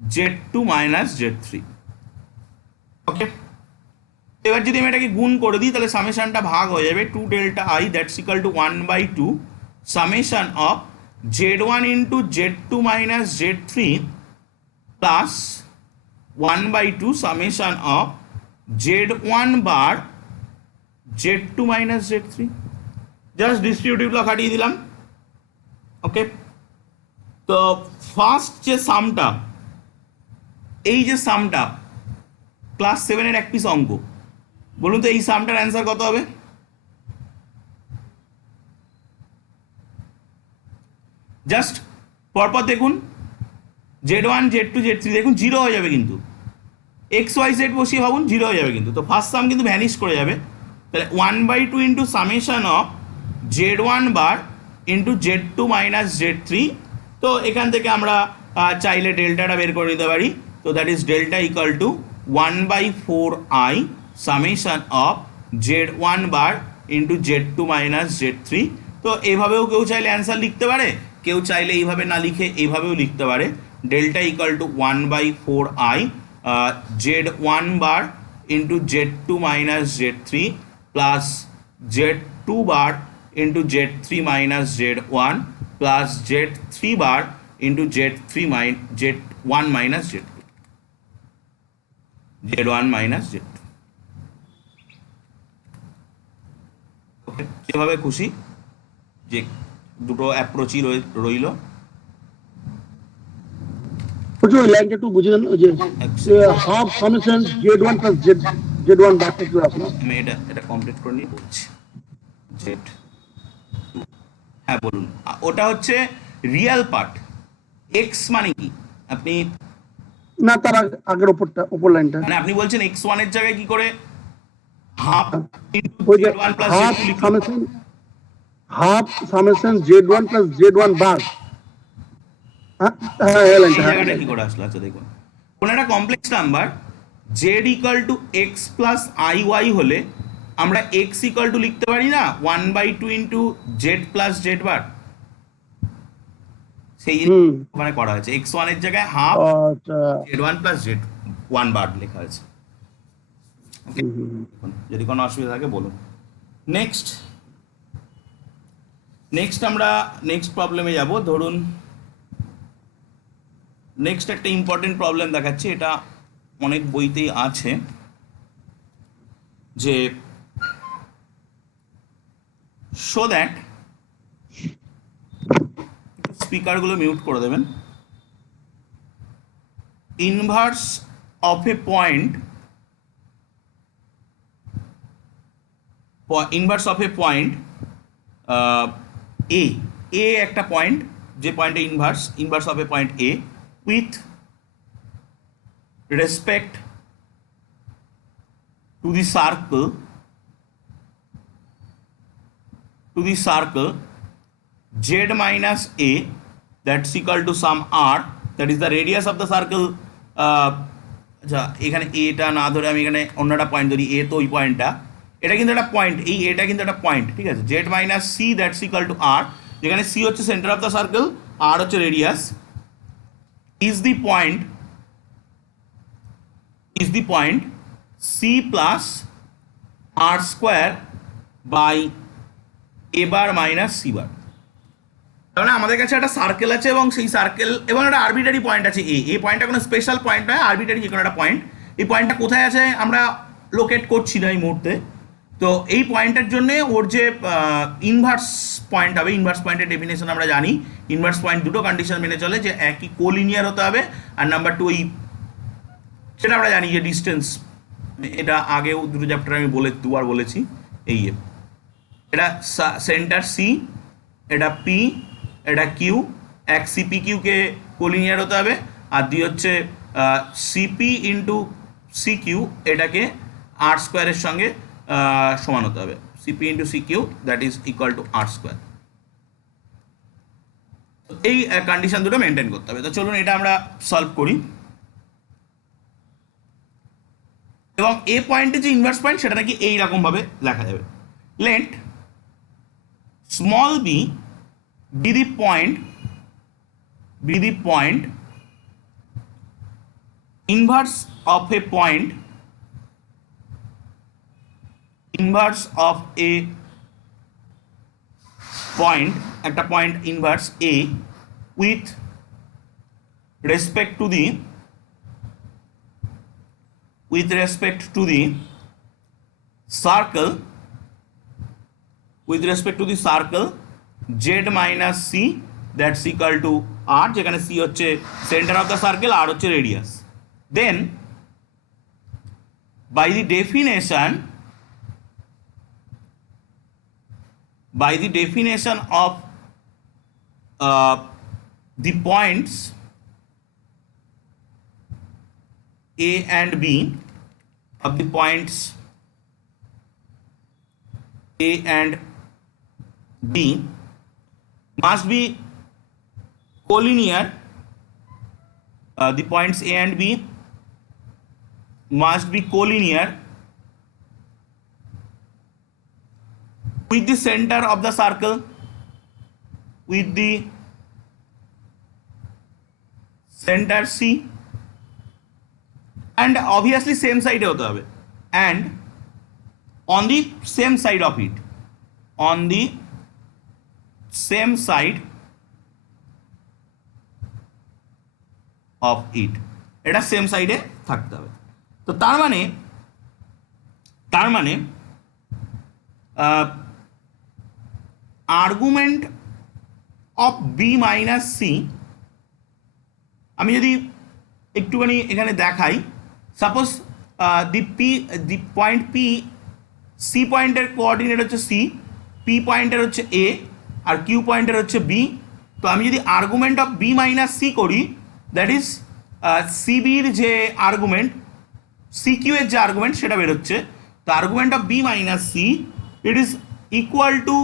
z2 মাইনাস z3। ওকে, এবার যদি আমি এটাকে গুণ করে দিই তাহলে সামেশনটা ভাগ হয়ে যাবে 2 delta i that's equal to 1/2 summation of z1 into z2 minus z3 plus 1/2 summation of z1 bar z2 minus z3। Just distributive law খাটিয়ে দিলাম। ওকে, তো ফার্স্ট যে সামটা, এই যে সামটা ক্লাস 7-এর এক পিস অঙ্ক, বলুন তো এই সামটার অ্যান্সার কত হবে? জাস্ট পরপর দেখুন, z1 z2 z3 দেখুন জিরো হয়ে যাবে, কিন্তু এক্স ওয়াই জেড বসিয়ে ভাবুন জিরো হয়ে যাবে, কিন্তু তো ফার্স্ট সাম কিন্তু ভ্যানিশ করে যাবে। তাহলে 1/2 into summation of z1 bar into z2 minus z3। তো এখান থেকে আমরা চাইলে ডেল্টাটা বের করে নিতে পারি। তো that is delta equal two 1/4i summation of z1 bar into z2 minus z3। তো এইভাবেও কেউ চাইলে অ্যান্সার লিখতে পারে, কেউ চাইলে এইভাবে না লিখে এইভাবেও লিখতে পারে। Delta equal two 1/4i z1 বার into z2 minus z3 plus z2 বার into z3 minus z1 plus z3 বার into z1 minus z2, z1 minus z2। যেভাবে খুশি, যে দুটো অ্যাপ্রোচই রইল। ওই লাইনটা একটু বুঝে দেন, ওই যে half summation z1 plus z1 বাকি কি আছে না? আমি এটা কমপ্লিট করে নিয়ে বলছি। জেড, হ্যাঁ বলুন। ওটা হচ্ছে রিয়েল পার্ট। এক্স মানে কি আপনি না, তার আগের উপর লাইনটা, মানে আপনি বলছেন x1 এর জায়গায় কি করে হাফ ওই যে z1 প্লাস হাফ z2 লিখুন। সামেশন z1 প্লাস z1 বার। হ্যাঁ, এই এই লাইনটা, জায়গাটা কি করে আসলো? আচ্ছা দেখুন, কোন একটা complex number z equal to x plus i y হলে আমরা x ইকুয়াল টু লিখতে পারি না 1/2 into z plus z bar. সেই মানে করা হয়েছে, x1 এর জায়গায় হাফ আচ্ছা, z1 প্লাস z1 বার লেখা হয়েছে। যদি কোনো অসুবিধা থাকে বলুন। নেক্সট আমরা নেক্সট প্রবলেমে যাব। ধরুন নেক্সট একটা ইম্পর্টেন্ট প্রবলেম দেখাচ্ছি, এটা অনেক বইতেই আছে, যে শো দ্যাট, স্পিকারগুলো মিউট করে দেবেন, ইনভার্স অফ এ পয়েন্ট এ একটা পয়েন্ট, যে পয়েন্টে inverse of A point A with respect to the circle z minus a, that's equal to some r, that is the radius of the circle। আচ্ছা, এখানে এটা না ধরে আমি এখানে অন্যটা পয়েন্ট ধরি, এ তো ওই পয়েন্টটা, এটা কিন্তু একটা পয়েন্ট, এই এটা কিন্তু একটা পয়েন্ট, ঠিক আছে। z minus c that's equal to r, যেখানে c হচ্ছে centre of the circle, r হচ্ছে radius, is the point c plus r square by a bar minus c bar। তাহলে আমাদের কাছে একটা সার্কেল আছে এবং সেই সার্কেল এবং একটা আরবিটারি পয়েন্ট আছে এই পয়েন্টটা কোনো স্পেশাল পয়েন্ট নয়, আরবিটারি যে কোনো একটা পয়েন্ট। এই পয়েন্টটা কোথায় আছে আমরা লোকেট করছি না এই মুহূর্তে। তো এই পয়েন্টের জন্য ওর যে ইনভার্স পয়েন্ট হবে, ইনভার্স পয়েন্টের ডেফিনেশন আমরা জানি, ইনভার্স পয়েন্ট দুটো কন্ডিশন মেনে চলে, যে একই কোলিনিয়ার হতে হবে, আর নাম্বার টু ওই সেটা আমরা জানি যে ডিস্টেন্স, এটা আগেও দুটো চ্যাপ্টার আমি দুবার বলেছি। এই এটা সেন্টার সি, এটা পি, এটা কিউ, এক সিপি কিউকে কোলিনিয়ার হতে হবে, আর দুই হচ্ছে সিপি ইন্টু সি কিউ, এটাকে আর স্কোয়ারের সঙ্গে সমান হতে হবে, CP into C Q that is equal to R square. এই কন্ডিশন দুটো মেনটেন করতে হবে। তো চলুন এটা আমরা সলভ করি। এবং এ পয়েন্টে যে ইনভার্স পয়েন্ট সেটা নাকি এইরকমভাবে লেখা যাবে, let small b be the point inverse of a point একটা point inverse a with respect to the circle z minus c that's equal to r, যেখানে c হচ্ছে centre of the circle, r হচ্ছে radius. Then by the definition of the points a and b, of the points a and b must be collinear, the points a and b must be collinear with the center of the circle, with the center c, and obviously same side হতে হবে, and on the same side of it, on the same side of it, এটা same সাইডে থাকতে হবে। তো তার মানে argument of B minus c, আমি যদি একটুখানি এখানে দেখাই, suppose the point P, C পয়েন্টের কোঅর্ডিনেট হচ্ছে সি, পি পয়েন্টের হচ্ছে এ, আর কিউ পয়েন্টের হচ্ছে বি। তো আমি যদি argument of B minus c করি, দ্যাট ইজ সিবির যে আর্গুমেন্ট, সি কিউ এর যে আর্গুমেন্ট সেটা বেরোচ্ছে। তো argument of B minus C it is equal to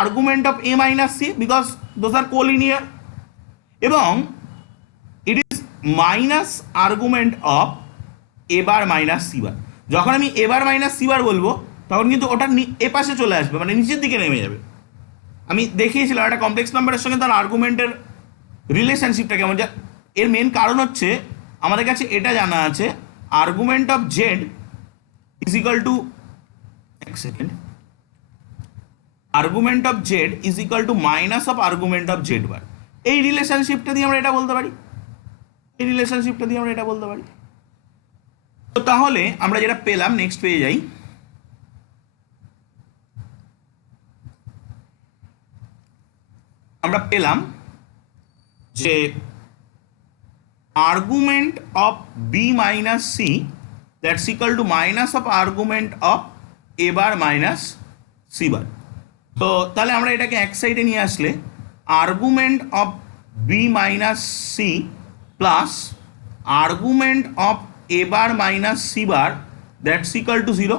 argument of A minus C, because those are collinear, এবং it is minus argument of A bar minus C bar. যখন আমি এ bar minus C বার বলবো তখন কিন্তু ওটা এ পাশে চলে আসবে, মানে নিচের দিকে নেমে যাবে। আমি দেখিয়েছিলাম একটা কমপ্লেক্স নাম্বারের সঙ্গে তার আর্গুমেন্টের রিলেশনশিপটা কেমন। যা এর মেন কারণ হচ্ছে আমাদের কাছে এটা জানা আছে, argument of Z is equal to, এক second, argument of Z is equal to minus of argument of Z bar. এই রিলেশনশিপটা দিয়ে আমরা এটা বলতে পারি, তো তাহলে আমরা যেটা পেলাম, নেক্সট পেয়ে যাই, আমরা পেলাম যে argument of B minus C that's equal to minus of argument of A bar minus C bar. তো তাহলে আমরা এটাকে এক সাইডে নিয়ে আসলে argument of B minus C plus argument of A bar minus C bar that's equal to 0।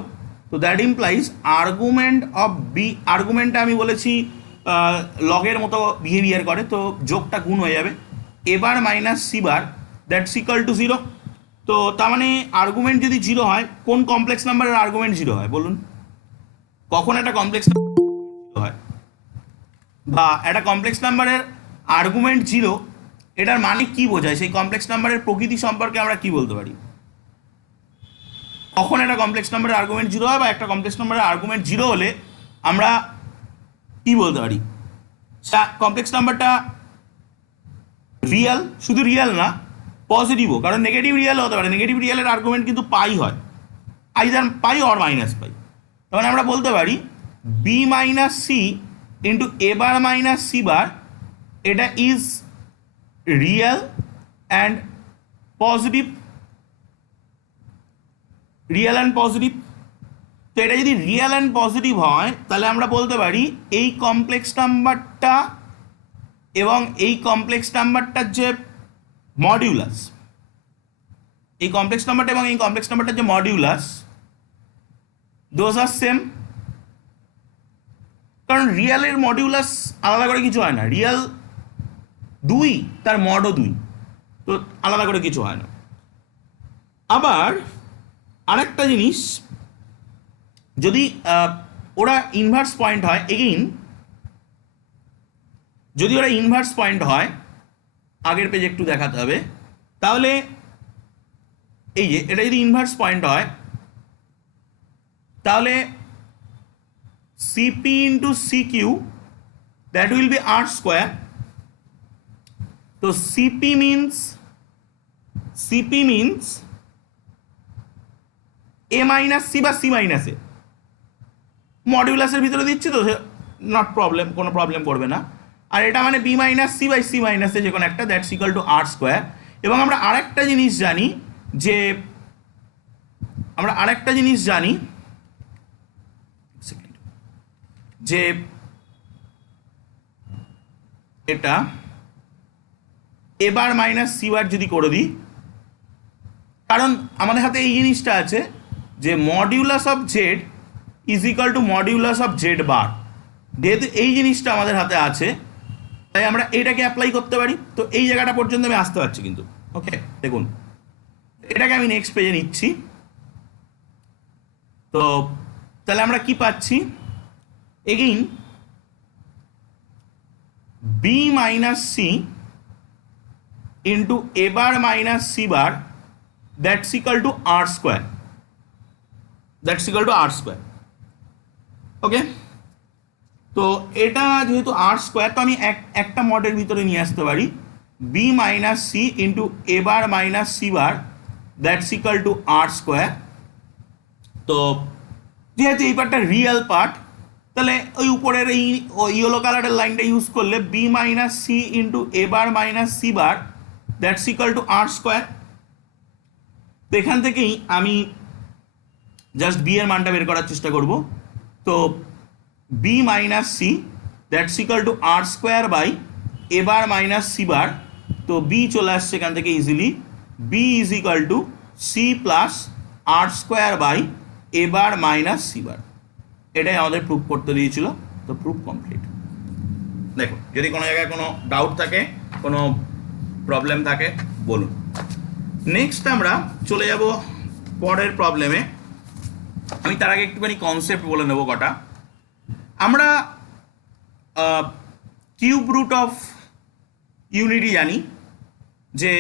তো that implies argument of B, আর্গুমেন্টটা আমি বলেছি লগের মতো বিহেভিয়ার করে, তো যোগটা গুণ হয়ে যাবে, A bar minus C bar that's equal to 0। তো তার মানে আর্গুমেন্ট যদি 0 হয়, কোন কমপ্লেক্স নাম্বারের আর্গুমেন্ট 0 হয় বলুন? কখন একটা কমপ্লেক্স নাম্বার 0 হয়, বা একটা কমপ্লেক্স নাম্বারের আর্গুমেন্ট 0, এটার মানে কি বোঝায়? সেই কমপ্লেক্স নাম্বারের প্রকৃতি সম্পর্কে আমরা কি বলতে পারি? কখন একটা কমপ্লেক্স নাম্বারের আর্গুমেন্ট 0 হয়, বা একটা কমপ্লেক্স নাম্বারের আর্গুমেন্ট 0 হলে আমরা কি বলতে পারি? কমপ্লেক্স নাম্বারটা রিয়েল, শুধু রিয়েল না, পজিটিভও, কারণ নেগেটিভ রিয়েল হতে পারে। নেগেটিভ রিয়েলের আর্গুমেন্ট কিন্তু পাই হয়, আইদার পাই অর মাইনাস পাই। তখন আমরা বলতে পারি বি মাইনাস সি ইন্টু এ বার মাইনাস সি বার, এটা is real and positive, real and positive. তো এটা যদি রিয়েল অ্যান্ড পজিটিভ হয়, তাহলে আমরা বলতে পারি এই কমপ্লেক্স নাম্বারটা এবং এই কমপ্লেক্স নাম্বারটার যে মডিউলাস, এই কমপ্লেক্স নাম্বারটা এবং এই কমপ্লেক্স নাম্বারটার যে মডিউলাস, দোজ আর সেম। কারণ রিয়েলের মডিউলাস আলাদা করে কিছু হয় না, রিয়েল 2 তার মডও 2, তো আলাদা করে কিছু হয় না। আবার আরেকটা জিনিস, যদি ওরা ইনভার্স পয়েন্ট হয়, এগেইন যদি ওরা ইনভার্স পয়েন্ট হয়, আগের পেজে একটু দেখাতে হবে, তাহলে এই যে এটা যদি ইনভার্স পয়েন্ট হয়, তাহলে CP into CQ that will be R square. তো CP means A minus c বা সি মাইনাস এ, মডিউলাসের ভিতরে দিচ্ছি তো নট প্রবলেম, কোনো প্রবলেম করবে না। আর এটা মানে b minus c by c মাইনাসে যে কোনো একটা, that's equal to R square. এবং আমরা আরেকটা জিনিস জানি যে এটা এবার মাইনাস সি বার যদি করে দিই, কারণ আমাদের হাতে এই জিনিসটা আছে যে modulus of Z is equal to modulus of Z bar. যেহেতু এই জিনিসটা আমাদের হাতে আছে, তাই আমরা এইটাকে অ্যাপ্লাই করতে পারি। তো এই জায়গাটা পর্যন্ত আমি আসতে পারছি কিন্তু। ওকে, দেখুন এটাকে আমি নেক্সট পেজে নিচ্ছি। তো তাহলে আমরা কি পাচ্ছি, again B minus C into A bar minus C bar that's equal to R square, okay. তো এটা যেহেতু R স্কোয়ার, তো আমি একটা মডের ভিতরে নিয়ে আসতে পারি b minus C into A bar minus C bar that's equal to R square. তো যেহেতু এই পার্টটা রিয়েল পার্ট, তাহলে ওই উপরের এই ইয়েলো কালারের লাইনটা ইউজ করলে b minus C into A bar minus C bar that's equal to R square. তো এখান থেকেই আমি জাস্ট বি এর মানটা বের করার চেষ্টা করব। তো b minus C that's equal to R square by a bar minus C bar. তো বি চলে আসছে এখান থেকে easily, b is equal to c plus R square by a bar minus C bar. এটাই আমাদের প্রুফ করতে দিয়েছিল। তো প্রুফ কমপ্লিট। দেখো, যদি কোনো জায়গায় কোনো ডাউট থাকে, কোনো প্রবলেম থাকে বলুন। নেক্সট আমরা চলে যাব পরের প্রবলেমে। আমি তার আগে একটুখানি কনসেপ্ট বলে নেব কটা। আমরা কিউব রুট অফ ইউনিটি জানি, যে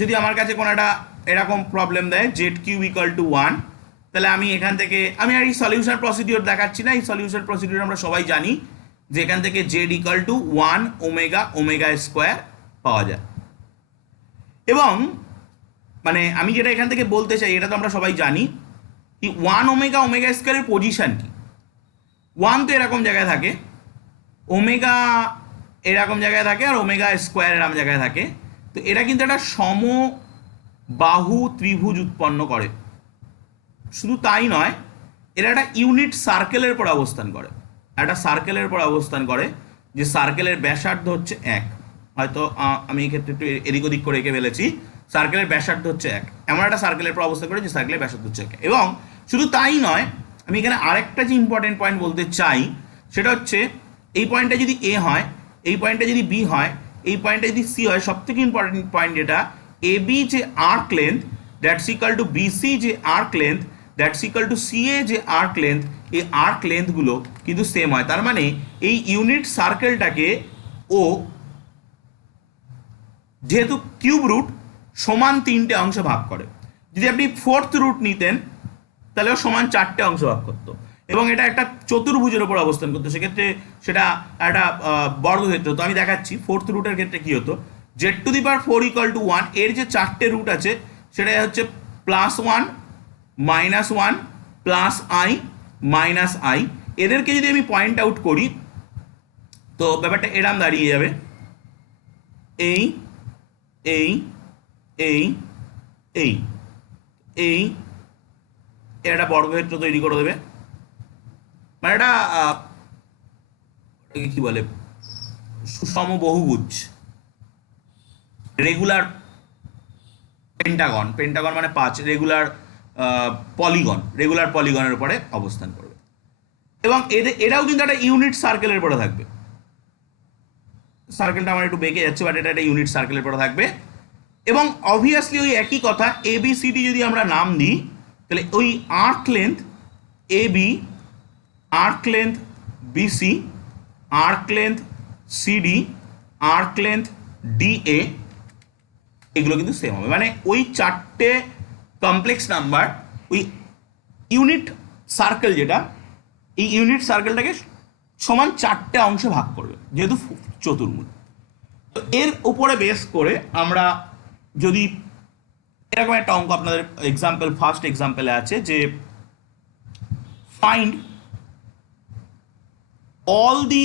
যদি আমার কাছে কোনো একটা এরকম প্রবলেম দেয় জেড কিউব ইকুয়াল টু 1, তাহলে আমি এখান থেকে, আমি আর এই সলিউশন প্রসিডিওর দেখাচ্ছি না, এই সলিউশন প্রসিডিওর আমরা সবাই জানি যে এখান থেকে Z equal to 1 omega omega square পাওয়া যায়। এবং মানে আমি যেটা এখান থেকে বলতে চাই, এটা তো আমরা সবাই জানি কি 1 ওমেগা ওমেগা স্কোয়ারের পজিশন কি। 1 তো এরকম জায়গায় থাকে, ওমেগা এরকম জায়গায় থাকে, আর ওমেগা স্কোয়ার এরকম জায়গায় থাকে। তো এটা কিন্তু একটা সমবাহু ত্রিভুজ উৎপন্ন করে। শুধু তাই নয়, এরা একটা ইউনিট সার্কেলের পর অবস্থান করে, যে সার্কেলের ব্যাসার্ধ হচ্ছে 1। হয়তো আমি এক্ষেত্রে একটু এদিক ওদিক করে এঁকে ফেলেছি। সার্কেলের ব্যাসার্ধ হচ্ছে 1, এমন একটা সার্কেলের পর অবস্থান করে যে সার্কেলের ব্যাসার্ধ হচ্ছে 1। এবং শুধু তাই নয়, আমি এখানে আরেকটা যে ইম্পর্টেন্ট পয়েন্ট বলতে চাই, সেটা হচ্ছে এই পয়েন্টটা যদি এ হয়, এই পয়েন্টটা যদি বি হয়, এই পয়েন্টটা যদি সি হয়, সব থেকে ইম্পর্টেন্ট পয়েন্ট যেটা, এ বি যে arc length that's equal to BC যে arc length that's equal to CA যে আর্ক লেন্থ, এই আর্ক লেন্থগুলো কিন্তু সেম হয়। তার মানে এই ইউনিট সার্কেলটাকে ও যেহেতু কিউব রুট সমান 3টে অংশে ভাগ করে, যদি আপনি 4th রুট নিতেন তাহলে ও সমান 4টে অংশ ভাগ করতো, এবং এটা একটা চতুর্ভুজের উপর অবস্থান করতো। সেক্ষেত্রে সেটা একটা বর্গক্ষেত্র। তো আমি দেখাচ্ছি 4th রুটের ক্ষেত্রে কি হতো, Z to the power 4 equal to 1, এর যে 4টে রুট আছে সেটা হচ্ছে +1 -1 প্লাস আই মাইনাস আই। এদেরকে যদি আমি পয়েন্ট আউট করি, তো ব্যাপারটা এরম দাঁড়িয়ে যাবে, এই এই এই এই এই একটা বর্গক্ষেত্র তৈরি করে দেবে। মানে এটা কি বলে, সুষম বহুভুজ, রেগুলার পেন্টাগন, পেন্টাগন মানে 5, রেগুলার পলিগনের উপরে অবস্থান করবে। এবং এরাও কিন্তু একটা ইউনিট সার্কেলের পরে থাকবে। সার্কেলটা আমার একটু বেঁকে যাচ্ছে, বাট এটা একটা ইউনিট সার্কেলের পরে থাকবে। এবং অবভিয়াসলি ওই একই কথা, এবিসিডি যদি আমরা নাম দিই, তাহলে ওই arc length A B, arc length BC, arc length CD, arc length DA, এগুলো কিন্তু সেম হবে। মানে ওই চারটে কমপ্লেক্স নাম্বার ওই ইউনিট সার্কেল, যেটা এই ইউনিট সার্কেলটাকে সমান চারটে অংশে ভাগ করবে, যেহেতু চতুর্মুল। তো এর উপরে বেস করে আমরা যদি এরকম একটা অঙ্ক আপনাদের এক্সাম্পল, ফার্স্ট এক্সাম্পলে আছে যে find all the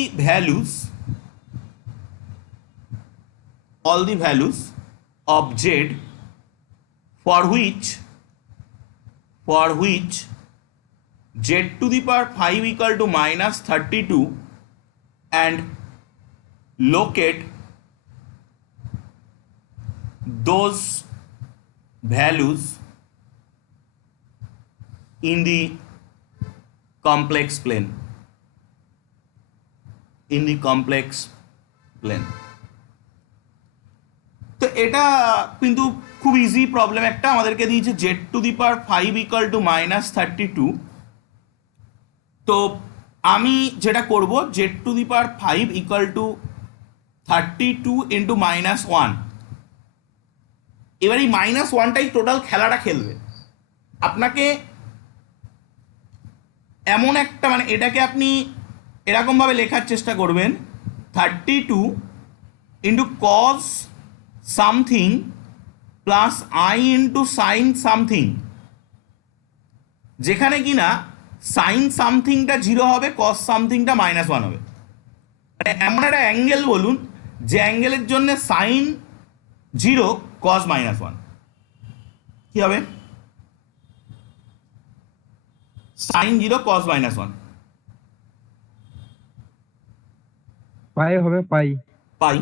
values of z for which z to the power 5 equal to minus 32 and locate those values in the complex plane. তো এটা কিন্তু খুব ইজি প্রবলেম একটা, আমাদেরকে দিয়েছে Z to the power 5 equal two minus 32। তো আমি যেটা করব, Z to the power 5 equal two 32 into minus 1। এবার এই মাইনাস 1টাই টোটাল খেলাটা খেলবে। আপনাকে এমন একটা, মানে এটাকে আপনি এরকমভাবে লেখার চেষ্টা করবেন, 32 into cos something plus i into sign something, যেখানে কিনা সাইন সামথিংটা 0 হবে, কস সামথিংটা -1 হবে। মানে এমন একটা অ্যাঙ্গেল বলুন যে অ্যাঙ্গেলের জন্য সাইন 0 কস -1 কি হবে? সাইন 0 কস -1 পাই হবে, পাই পাই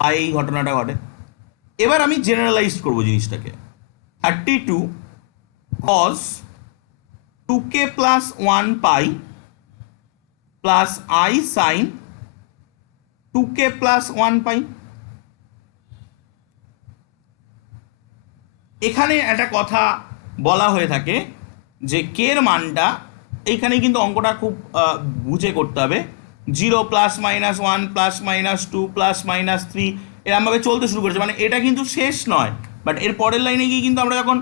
পাই এই ঘটনাটা ঘটে। এবার আমি জেনারেলাইজ করব জিনিসটাকে, 32 কস 2k plus 1 pi plus i sine 2k plus 1 পাই। এখানে একটা কথা বলা হয়ে থাকে যে কে এর মানটা, এইখানে কিন্তু অঙ্কটা খুব বুঝে করতে হবে, 0 প্লাস -1 প্লাস -2 প্লাস -3 এরকমভাবে চলতে শুরু করেছে। মানে এটা কিন্তু শেষ নয়, বাট এর পরের লাইনে গিয়ে কিন্তু আমরা যখন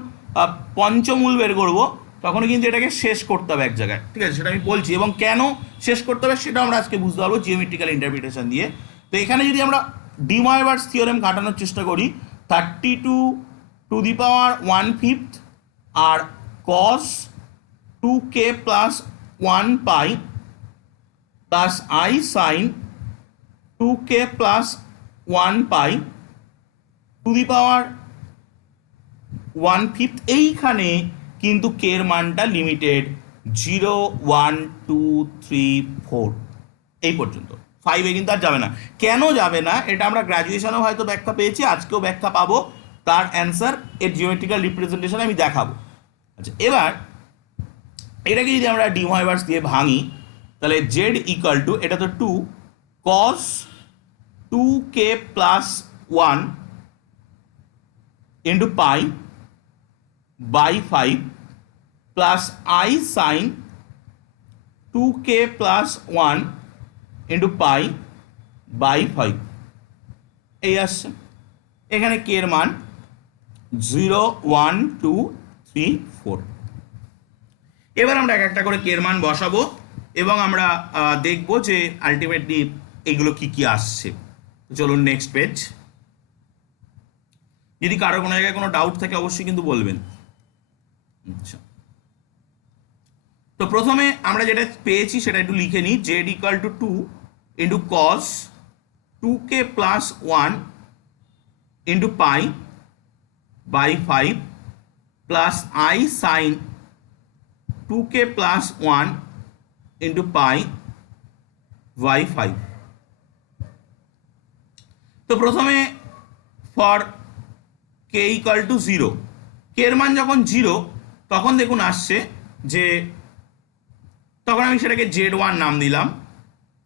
পঞ্চমূল বের করব তখন কিন্তু এটাকে শেষ করতে হবে এক জায়গায়, ঠিক আছে? সেটা আমি বলছি, এবং কেন শেষ করতে হবে সেটা আমরা আজকে বুঝতে পারবো জিওমেট্রিক্যাল ইন্টারপ্রিটেশন দিয়ে। তো এখানে যদি আমরা ডি ময়বার্স থিওরেম ঘাটানোর চেষ্টা করি, 32 টু দি পাওয়ার 1/5 আর cos 2k plus 1 pi plus i sine 2k plus 1 pi to the power 1/5, এইখানে কিন্তু কে এর মানটা লিমিটেড 0 1 2 3 4 এই পর্যন্ত, 5-এ কিন্তু আর যাবে না। কেন যাবে না এটা আমরা গ্র্যাজুয়েশনেও হয়তো ব্যাখ্যা পেয়েছি, আজকেও ব্যাখ্যা পাবো, তার অ্যান্সার এর জিওমেট্রিক্যাল রিপ্রেজেন্টেশন আমি দেখাবো। আচ্ছা, এবার এটাকে যদি আমরা ডি ময়বার্স দিয়ে ভাঙি, তাহলে জেড ইকুয়াল টু, এটা তো 2 cos 2k plus 1 into pi by 5 plus i sine 2k plus 1 into pi by 5 এই আসছে। এখানে কে এর মান 0 1 2 3 4। এবার আমরা এক একটা করে কে এর মান বসাবো এবং আমরা দেখব যে আলটিমেটলি এগুলো কি কি আসছে। চলুন নেক্সট পেজ। যদি কারোর কোনো জায়গায় কোনো ডাউট থাকে অবশ্যই কিন্তু বলবেন। আচ্ছা, তো প্রথমে আমরা যেটা পেয়েছি সেটা একটু লিখে নিই, z equal to 2 into cos 2k plus 1 into pi by 5 plus i sine 2k plus 1 into pi by 5। তো প্রথমে for k equal to 0, k এর মান যখন 0 তখন দেখুন আসছে যে, তখন আমি সেটাকে z1 নাম দিলাম,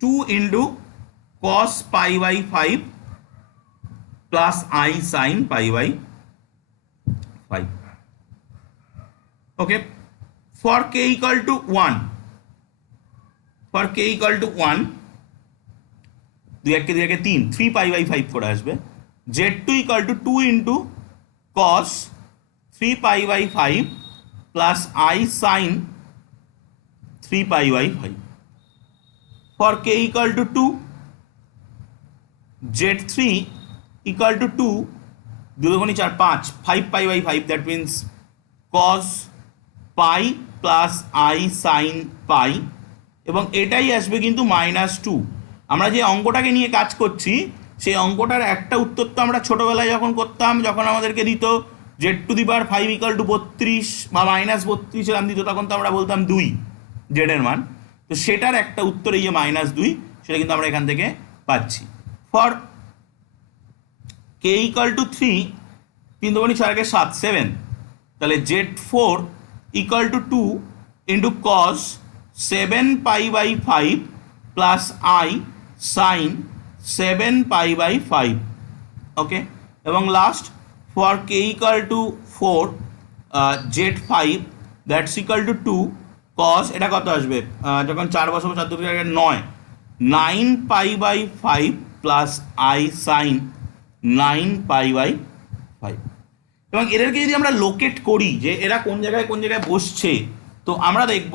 2 into cos pi by 5 plus i sine pi by 5। Okay, for k equal to 1, for k equal to 1, 2 1 2 1 3, 3 pi by 5 করে আসবে। z2 equal to 2 into cos 3 pi by 5 plus i sine 3 pi by 5। For k equal to 2, z3 equal to 2, 2 দুগুণে 4 5, 5 pi by 5, that means cos pi plus i sine পাই, এবং এটাই আসবে কিন্তু -2। আমরা যে অঙ্কটাকে নিয়ে কাজ করছি সেই অঙ্কটার একটা উত্তর তো আমরা ছোটোবেলায় যখন করতাম, যখন আমাদেরকে দিত z⁵ ইকাল টু 32 বা -32 এরকম দিত, তখন তো আমরা বলতাম 2 জেডের মান। তো সেটার একটা উত্তর এই যে -2, সেটা কিন্তু আমরা এখান থেকে পাচ্ছি। ফর কে ইকাল টু 3, 3 দুগুণে 4 7 7, তাহলে z4 equal to 2 into cos 7 pi by 5 plus i sine 7 pi by 5। Okay, এবং last for k equal to 4, z5 that's equal to 2 cos, এটা কত আসবে যখন 4 বসাবো, 4 2 9, 9 pi by 5 plus i sine 9 pi by 5। এবং এদেরকে যদি আমরা লোকেট করি যে এরা কোন জায়গায় কোন জায়গায় বসছে, তো আমরা দেখব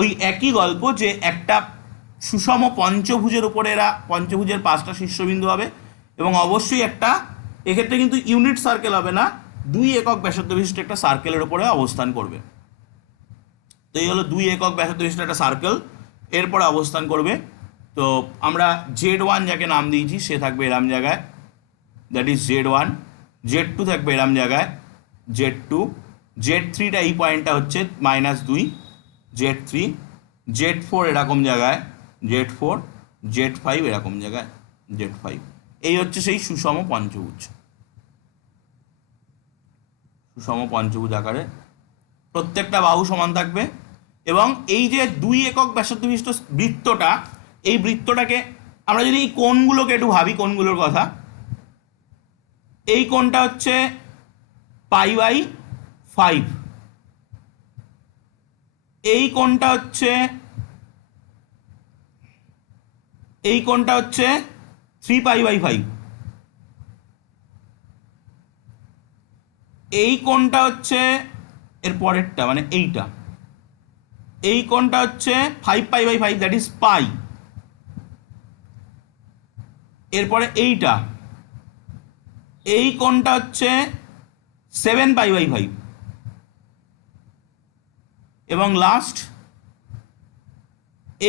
ওই একই গল্প যে একটা সুষম পঞ্চভুজের উপরে এরা পঞ্চভুজের 5টা শীর্ষবিন্দু হবে, এবং অবশ্যই একটা, এক্ষেত্রে কিন্তু ইউনিট সার্কেল হবে না, 2 একক ব্যাসার্ধ বিশিষ্ট একটা সার্কেলের উপরে অবস্থান করবে। তো এই হলো 2 একক ব্যাসার্ধ বিশিষ্ট একটা সার্কেল, এরপরে অবস্থান করবে। তো আমরা z1 যাকে নাম দিয়েছি সে থাকবে এরম জায়গায়, দ্যাট ইজ z1, z2 থাকবে এরম জায়গায় z2, z3টা এই পয়েন্টটা হচ্ছে -2 z3, z4 এরকম জায়গায় z4, z5 এরকম জায়গায় z5। এই হচ্ছে সেই সুষম পঞ্চভুজ, সুষম পঞ্চভুজ আকারে প্রত্যেকটা বাহু সমান থাকবে। এবং এই যে 2 একক ব্যাসার্ধ বিশিষ্ট বৃত্তটা, এই বৃত্তটাকে আমরা যদি এই কোণগুলোকে একটু ভাবি, কোণগুলোর কথা, এই কোণটা হচ্ছে পাই বাই 5, এই কোণটা হচ্ছে 3 পাই বাই 5, এই কোণটা হচ্ছে এর পরেরটা মানে এইটা, এই কোণটা হচ্ছে 5 পাই বাই 5, দ্যাট ইজ পাই। এরপরে এইটা, এই কোণটা হচ্ছে 7 পাই বাই 5, এবং লাস্ট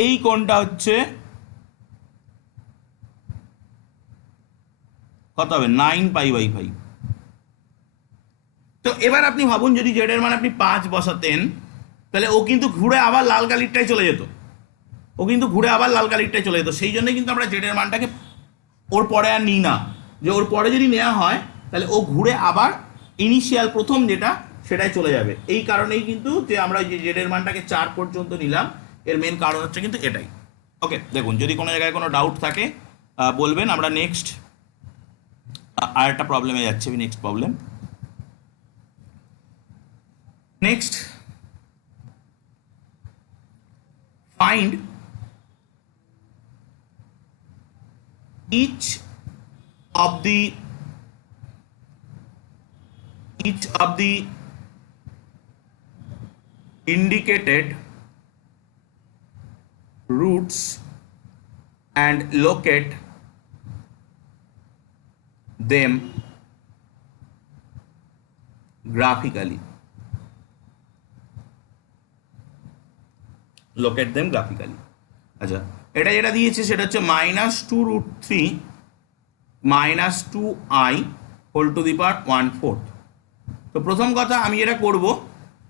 এই কোণটা হচ্ছে কত হবে 9 পাই বাই 5। তো এবার আপনি ভাবুন যদি জেড এর মান আপনি 5 বসাতেন, তাহলে ও কিন্তু ঘুরে আবার লাল কালিরটাই চলে যেত, ও কিন্তু ঘুরে আবার লাল কালিরটাই চলে যেত। সেই জন্যই কিন্তু আমরা জেড এর মানটাকে ওর পরে আর নিই না, যে ওর পরে যদি নেওয়া হয় তাহলে ও ঘুরে আবার ইনিশিয়াল প্রথম যেটা সেটাই চলে যাবে। এই কারণেই কিন্তু যে আমরা যে জেড এর মানটাকে 4 পর্যন্ত নিলাম, এর মেন কারণ হচ্ছে কিন্তু এটাই। ওকে, দেখুন যদি কোনো জায়গায় কোনো ডাউট থাকে বলবেন। আমরা নেক্সট আর একটা প্রবলেমে যাচ্ছি, next problem. Next, find each of the indicated roots and locate them graphically. Locate them graphically. আচ্ছা, এটা যেটা দিয়েছে সেটা হচ্ছে -2√3 -2i whole to the power 1/4। তো প্রথম কথা আমি যেটা করব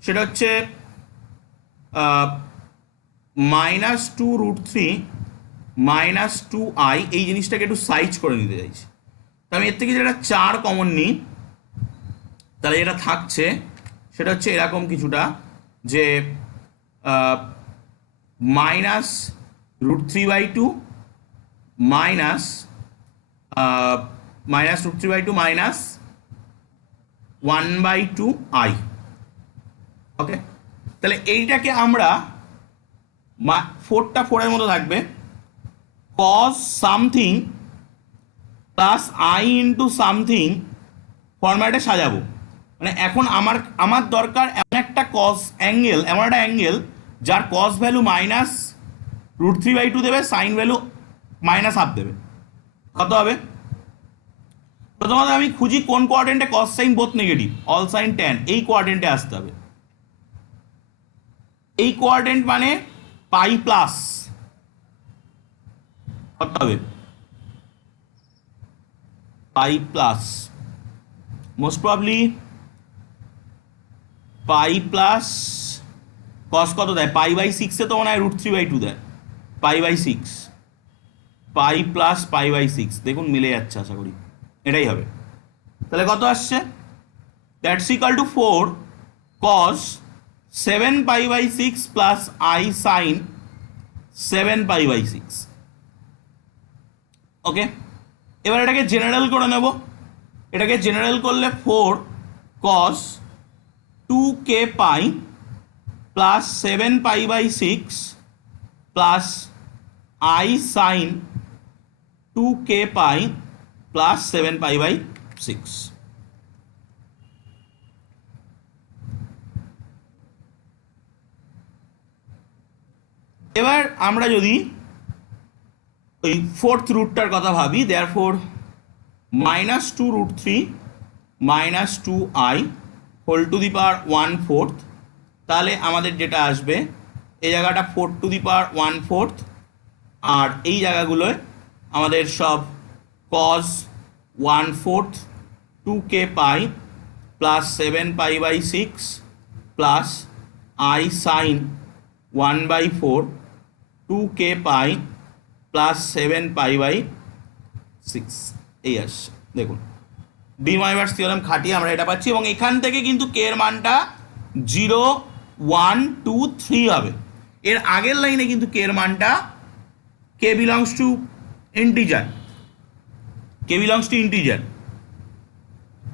সেটা হচ্ছে -2√3 -2i এই জিনিসটাকে একটু সাইজ করে নিতে চাইছি। তো আমি এর থেকে যেটা 4 কমন নিই, তাহলে যেটা থাকছে সেটা হচ্ছে এরকম কিছুটা, যে -√3/2 -√3/2 -1/2i ওকে, তাহলে এইটাকে আমরা 4টা 4-এর মতো থাকবে cos something plus i into something ফরম্যাটে সাজাবো। মানে এখন আমার দরকার এমন একটা কস অ্যাঙ্গেল, এমন একটা অ্যাঙ্গেল যার কস ভ্যালু -√3/2 দেবে, সাইন ভ্যালু -1/2 দেবে। কত হবে? প্রথমত আমি খুঁজি কোন কোয়াড্রেন্টে cos sine both negative, all sine tan, এই কোয়াড্রেন্টে আসতে হবে। এই কোয়াড্রেন্ট মানে পাই প্লাস কত হবে? পাই প্লাস মোস্ট প্রবলি পাই প্লাস কস কত দেয়? π/6 তো মনে হয় √3/2 দেয়, π/6, পাই প্লাস π/6, দেখুন মিলে যাচ্ছে আশা করি, এটাই হবে। তাহলে কত আসছে? That's equal to 4 cos 7π/6 plus i sine 7π/6। Okay, এবার এটাকে জেনারেল করে নেব। এটাকে জেনারেল করলে 4 cos 2k pi plus 7π/6 plus i sine 2k pi plus 7π/6। এবার আমরা যদি ওই 4th রুটটার কথা ভাবি, therefore -2√3 -2i whole to the power 1/4, তাহলে আমাদের যেটা আসবে এই জায়গাটা 4 টু দি পাওয়ার 1/4, আর এই জায়গাগুলোয় আমাদের সব cos 1/4 2k pi plus 7π/6 plus i sine 1/4 2k pi plus 7π/6 এই আসছে। দেখুন ডি মাইভার্স থিওরেম খাটিয়ে আমরা এটা পাচ্ছি, এবং এখান থেকে কিন্তু কে এর মানটা 0 1 2 3 হবে। এর আগের লাইনে কিন্তু কে এর মানটা k belongs to integer, k belongs to integer.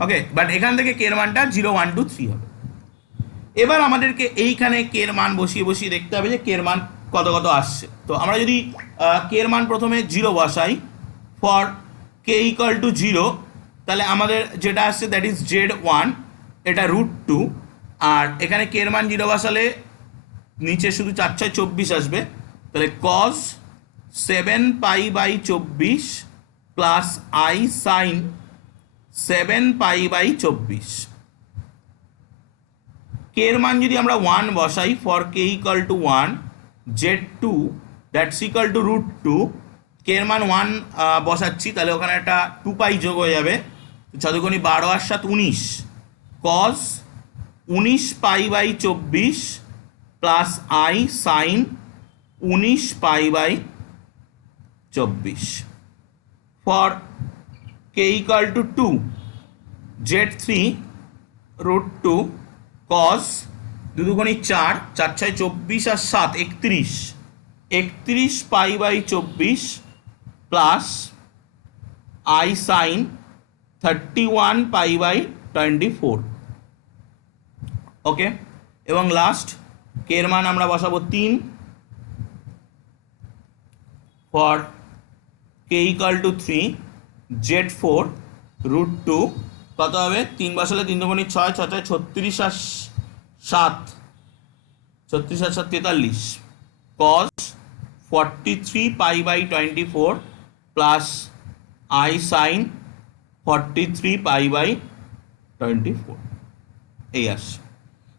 Okay, but এখান থেকে কে এর মানটা 0 1 2 3 হবে। এবার আমাদেরকে এইখানে কে এর মান বসিয়ে বসিয়ে দেখতে হবে যে কে এর মান কত কত আসছে। তো আমরা যদি কে এর মান প্রথমে 0 বসাই ফর কে ইকুয়াল টু 0, তাহলে আমাদের যেটা আসছে দ্যাট ইজ Z1, এটা √2, আর এখানে কে এর মান 0 বসালে নিচে শুধু 4 6 24 আসবে। তাহলে cos 7π/24 প্লাস আই সাইন 7π/24। কে এর মান যদি আমরা 1 বসাই for k equal to 1, Z2 that's equal to √2, কে এর মান 1 বসাচ্ছি, তাহলে ওখানে একটা 2π যোগ হয়ে যাবে, 4 × 12 আর 7 19, cos 19π/24 plus i sine 19π/24 for k equal to 2, Z3 √2 cos 2 × 4 4 6 24 R 7 31, 31π/24 plus i sign 31π/24। ওকে, এবং লাস্ট কে এর মান আমরা বসাবো 3 for k equal two 3, Z4 √2 কত হবে? 3 বসালে 3 × 6 6 36 আর 7 36 আর 7 43, cos 43π/24 প্লাস আই সাইন 43π/24 এই আসছে।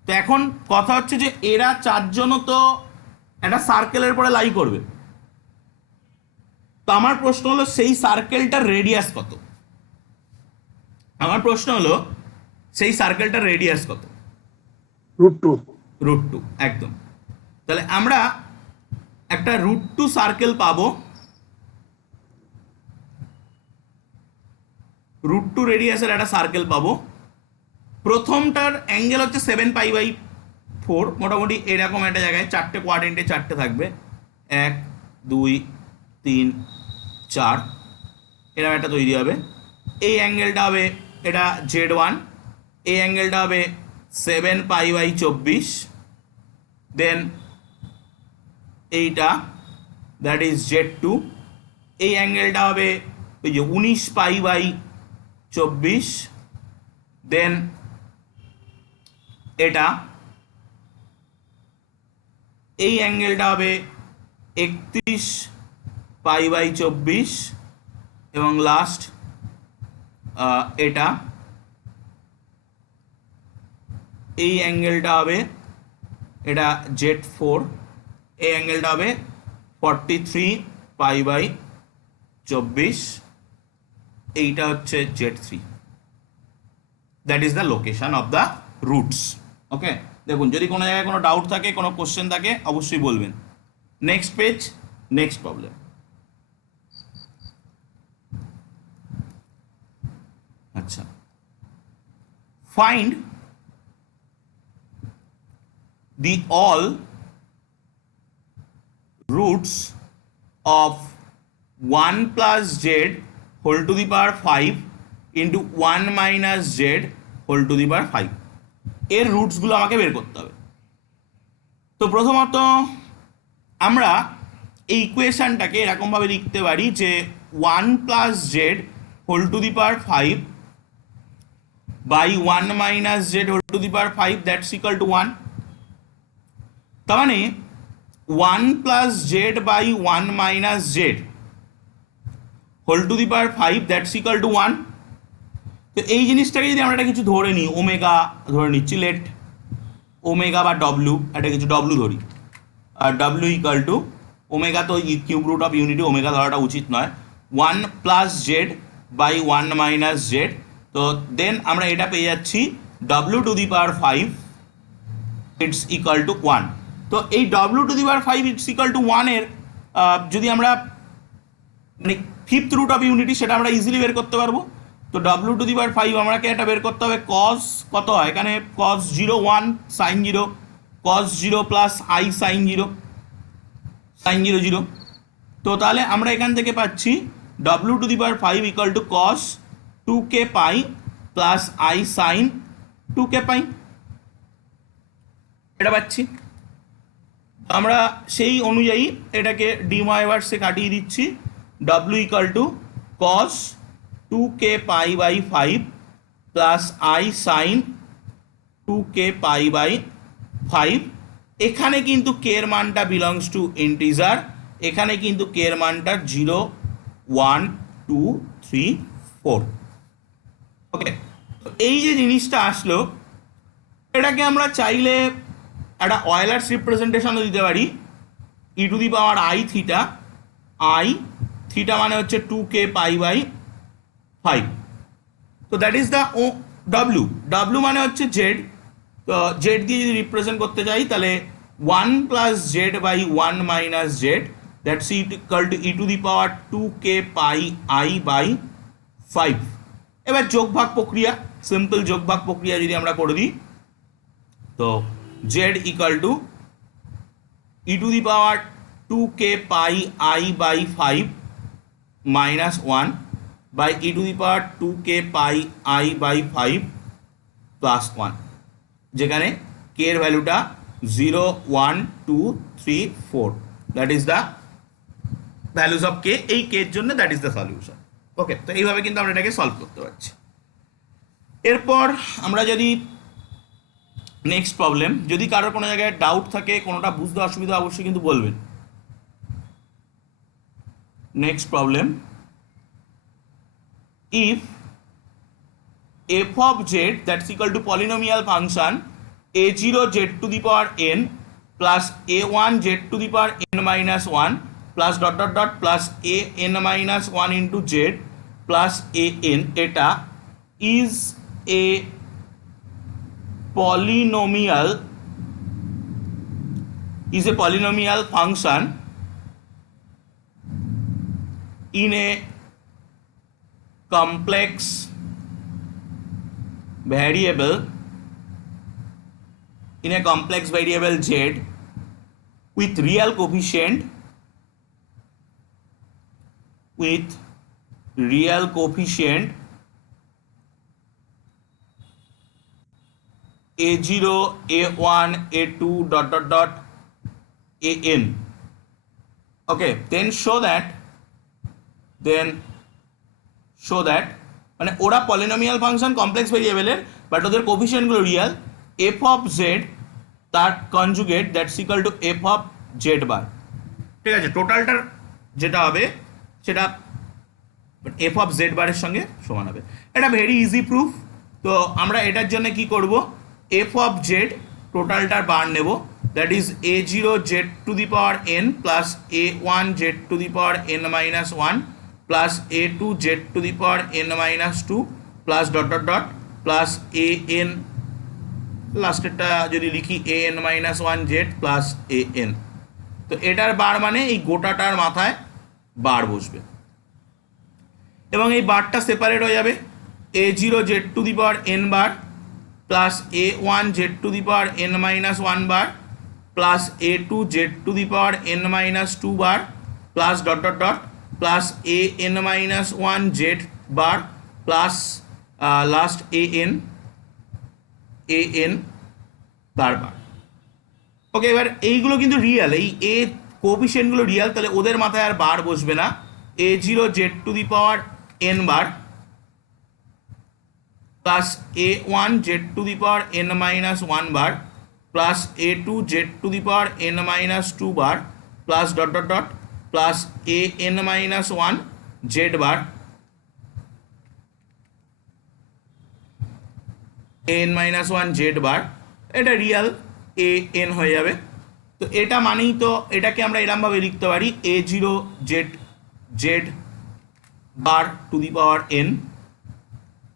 তো এখন কথা হচ্ছে যে এরা চারজনও তো একটা সার্কেলের পরে লাই করবে। তো আমার প্রশ্ন হলো সেই সার্কেলটার রেডিয়াস কত? আমার প্রশ্ন হলো সেই সার্কেলটার রেডিয়াস কত? √2 √2, একদম। তাহলে আমরা একটা √2 সার্কেল পাবো, √2 রেডিয়াসের একটা সার্কেল পাবো। প্রথমটার অ্যাঙ্গেল হচ্ছে 7π/4, মোটামুটি এরকম একটা জায়গায় 4টে কোয়াড্রেন্টে 4টে থাকবে, 1 2 3 4, এরকম একটা তৈরি হবে। এই অ্যাঙ্গেলটা হবে এটা Z1, এই অ্যাঙ্গেলটা হবে 7 পাই বাই 24, দেন এইটা দ্যাট ইজ Z2, এই অ্যাঙ্গেলটা হবে ওই যে 19 পাই বাই 24, দেন এটা এই অ্যাঙ্গেলটা হবে 31 পাই বাই 24, এবং লাস্ট এটা এই অ্যাঙ্গেলটা হবে, এটা Z4, এই অ্যাঙ্গেলটা হবে 43 পাই বাই 24, এইটা হচ্ছে Z3। That is the location of the roots. Okay, দেখুন যদি কোনো জায়গায় কোনো ডাউট থাকে, কোনো কোশ্চেন থাকে, অবশ্যই বলবেন। Next page, next problem. আচ্ছা, find the all roots of 1 plus z whole to the power 5 into 1 minus z whole to the power 5, এর রুটসগুলো আমাকে বের করতে হবে। তো প্রথমত আমরা এই ইকুয়েশনটাকে এরকমভাবে লিখতে পারি যে 1 plus z whole to the power 5 by 1 minus z whole to the power 5 that's equal to 1। তার মানে 1 plus z by 1 minus z whole to the power 5 that's equal to 1। তো এই জিনিসটাকে যদি আমরা একটা কিছু ধরে নিই, ওমেগা ধরে নিচ্ছি, লেট ওমেগা বা ডব্লু, একটা কিছু ডব্লু ধরি, আর ডব্লু ইকুয়াল টু ওমেগা, তো cube root of unity omega ধরাটা উচিত নয়, 1 plus z by 1 minus z. তো দেন আমরা এটা পেয়ে যাচ্ছি ডব্লু to the power 5 it's equal to 1। তো এই ডব্লু to the power 5 it's equal to 1 এর যদি আমরা মানে ফিফথ রুট অফ ইউনিটি, সেটা আমরা ইজিলি বের করতে পারবো। তো ডব্লু টু দি পাওয়ার 5 আমাকে এটা বের করতে হবে, কস কত হয় এখানে, cos 0 1 sine 0, cos 0 plus i sine 0, sine 0 0। তো তাহলে আমরা এখান থেকে পাচ্ছি ডব্লু to the power 5 equal to cos 2k pi plus i sine 2k pi, এটা পাচ্ছি। আমরা সেই অনুযায়ী এটাকে ডিমাইভার্সে কাটিয়ে দিচ্ছি, ডব্লু equal to cos 2k pi by 5 plus i sine 2k pi by 5। এখানে কিন্তু কে এর মানটা বিলংস টু ইন্টিজার, এখানে কিন্তু কে এর মানটা 0 1 2 3 4। ওকে, এই যে জিনিসটা আসলো, এটাকে আমরা চাইলে একটা অয়েলার্স রিপ্রেজেন্টেশনও দিতে পারি, e to the power i theta, i theta মানে হচ্ছে 2k পাই বাই 5। তো that is the O W, W মানে হচ্ছে জেড। তো জেড দিয়ে যদি রিপ্রেজেন্ট করতে চাই তাহলে 1 plus z by 1 minus z that's equal to e to the power 2k pi i by 5। এবার যোগভাগ প্রক্রিয়া, সিম্পল যোগভাগ প্রক্রিয়া যদি আমরা করে দিই, তো z equal to e to the power 2k pi i by 5 minus 1 by e to the power 2k pi i by 5 plus 1, যেখানে কে এর ভ্যালুটা 0 1 2 3 4, that is the values of k. এই কে এর জন্য that is the solution. Okay, তো এইভাবে কিন্তু আমরা এটাকে সলভ করতে পারছি। এরপর আমরা যদি নেক্সট প্রবলেম, যদি কারোর কোনো জায়গায় ডাউট থাকে, কোনোটা বুঝতে অসুবিধা, অবশ্যই কিন্তু বলবেন। Next problem, if f of z that's equal to polynomial function a0 z to the power n plus a1 z to the power n minus 1 plus dot dot dot plus a n minus 1 into z plus a n, এটা is a polynomial function in a complex variable z with real coefficient a0 a1 a2 dot dot dot an. Okay, then show that মানে ওরা polynomial function complex ভেরিয়েবলের, but ওদের কোফিশিয়েন্টগুলো real. F of Z তার conjugate that's equal to F of Z bar. ঠিক আছে, টোটালটার যেটা হবে সেটা এফ অফ জেড বারের সঙ্গে সমান হবে। এটা ভেরি ইজি প্রুফ। তো আমরা এটার জন্য কি করব, এফ অফ জেড টোটালটার বার নেব, that is a0 z to the power n plus a1 z to the power n minus 1 plus a2 dot to the power n minus 2 plus dot dot dot plus an, লাস্টেরটা যদি লিখি an minus 1 Z plus an। তো এটার বার মানে এই গোটাটার মাথায় বার বসবে এবং এই বারটা সেপারেট হয়ে যাবে। a0 z to the power n bar plus a1 z to the power n minus 1 bar plus a2 dot to the power n minus 2 বার প্লাস dot dot dot plus an minus 1 z bar plus last an তার বার। ওকে, এবার এইগুলো কিন্তু Real, এই এ কোফিশিয়েন্টগুলো Real, তাহলে ওদের মাথায় আর বার বসবে না। a0 z to the power n bar plus a1 z to the power n minus 1 bar plus a2 dot to the power n minus 2 বার প্লাস dot dot dot plus an minus 1 z bar an minus 1 z bar. এটা real an হয়ে যাবে। তো এটা মানেই তো এটাকে আমরা এরমভাবে লিখতে পারি a0 z bar to the power n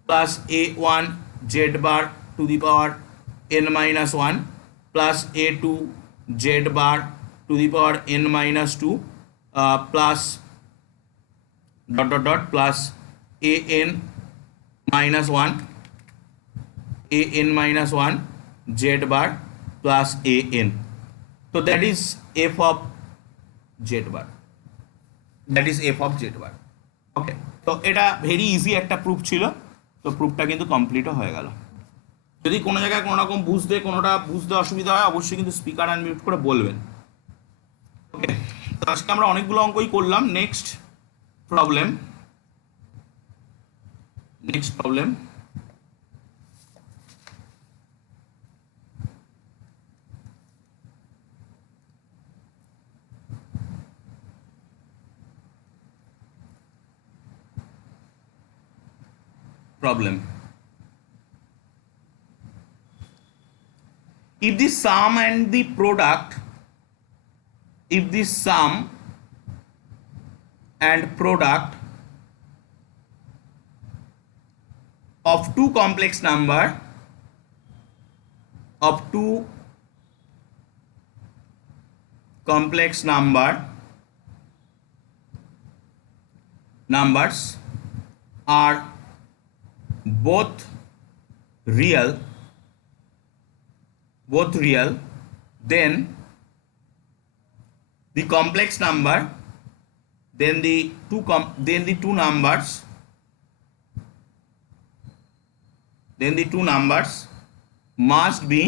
plus a1 z bar to the power n minus 1 plus a2 z bar to the power n minus 2 plus dot dot dot plus an minus 1 z bar plus an। তো that is f of Z bar, okay. তো এটা very easy একটা proof ছিল, তো প্রুফটা কিন্তু কমপ্লিটও হয়ে গেল। যদি কোনো জায়গায় কোনো রকম কোনোটা বুঝতে অসুবিধা হয় অবশ্যই কিন্তু স্পিকার আনমিউট করে বলবেন। ওকে, তো আজকে আমরা অনেকগুলো অঙ্কই করলাম। Next problem if the sum and the product of two complex numbers are both real, then the complex number, then the two numbers must be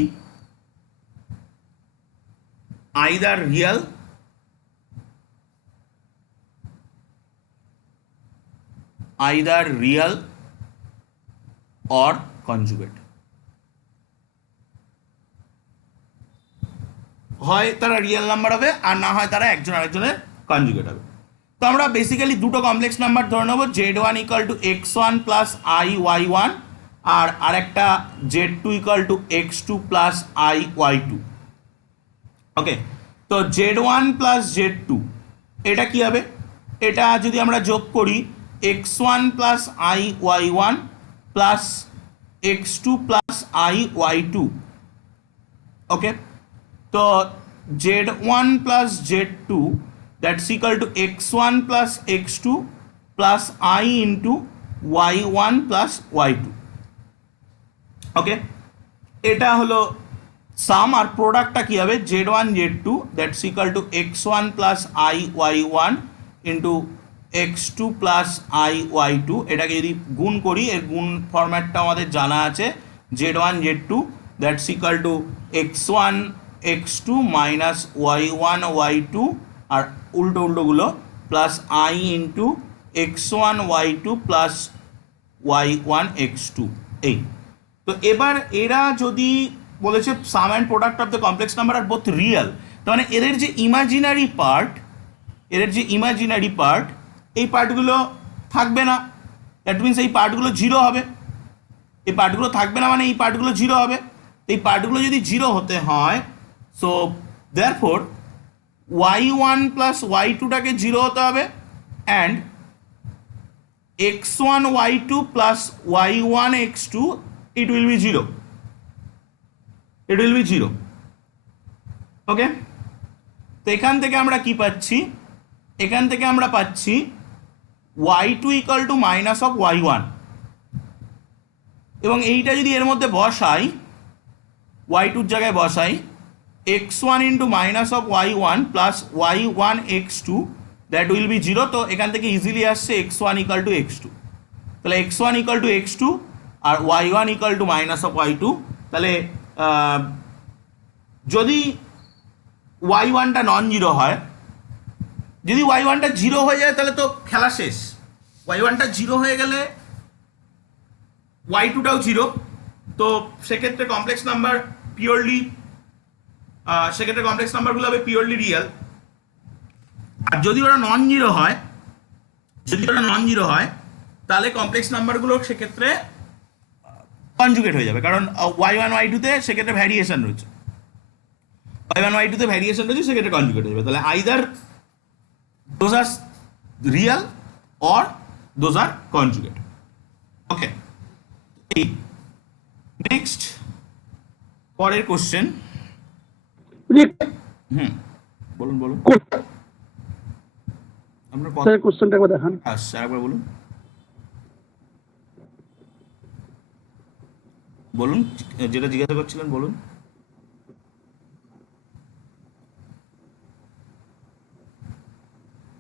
either real or conjugate। হয় তারা real number হবে আর না হয় তারা একজন আরেকজনের conjugate হবে। তো আমরা বেসিক্যালি দুটো কমপ্লেক্স নাম্বার ধরে নেবো, z1 equal to x1 plus i(y1) আর আরেকটা z2 equal to x2 plus i(y2). ওকে, তো z1 প্লাস z2 এটা কি হবে, এটা যদি আমরা যোগ করি x1 plus i(y1) plus x2 plus i(y2). ওকে, তো z1 plus z2 that's equal two x1 plus x2 plus i into y1 plus y2। ওকে, এটা হলো সাম, আর প্রোডাক্টটা কি হবে z1 z2 that's equal two x1 plus i(y1) into x2 plus i(y2). এটাকে যদি গুণ করি, এর গুণ ফরম্যাটটা আমাদের জানা আছে, z1 z2 that's equal to x1 x2 minus y1 y2 আর উল্টোগুলো plus i into x1 y2 plus y1 x2 এই। তো এবার এরা যদি বলেছে sum and product of the complex number আর বোথ রিয়েল, তার মানে এদের যে ইমাজিনারি পার্ট এই পার্টগুলো থাকবে না, দ্যাট মিনস এই পার্টগুলো জিরো হবে। এই পার্টগুলো থাকবে না মানে এই পার্টগুলো জিরো হবে। এই পার্টগুলো যদি জিরো হতে হয়, সো দেয়ারফোর y1 প্লাস y2টাকে জিরো হতে হবে and x1 y2 plus y1 x2 it will be 0. It will be 0. ওকে, তো এখান থেকে আমরা কি পাচ্ছি? এখান থেকে আমরা পাচ্ছি y2 equal to minus of y1, এবং এইটা যদি এর মধ্যে বসাই, y2 জায়গায় বসাই x1 into minus of y1 plus y1 x2 that will B 0। তো এখান থেকে ইজিলি আসছে x1 ইকাল টু x2, তাহলে x1 ইকাল টু x2 আর y1 equal to minus of y2। তাহলে যদি y1টা নন জিরো হয়, যদি y1টা জিরো হয়ে যায় তাহলে তো খেলা শেষ। y1টা জিরো হয়ে গেলে y2টাও জিরো, তো সেক্ষেত্রে কমপ্লেক্স নাম্বার নাম্বারগুলো হবে পিওরলি রিয়েল। আর যদি ওরা নন জিরো হয় তাহলে কমপ্লেক্স নাম্বারগুলো সেক্ষেত্রে কনজুগেট হয়ে যাবে, কারণ y1 y2তে সেক্ষেত্রে ভ্যারিয়েশন রয়েছে, সেক্ষেত্রে কনজুগেট হয়ে যাবে। তাহলে either those are real or those are conjugate. Okay, next পরের কোশ্চেন। বলুন আপনার কথা কোশ্চেনটা একবার দেখান। আচ্ছা একবার বলুন যেটা জিজ্ঞাসা করছিলেন বলুন।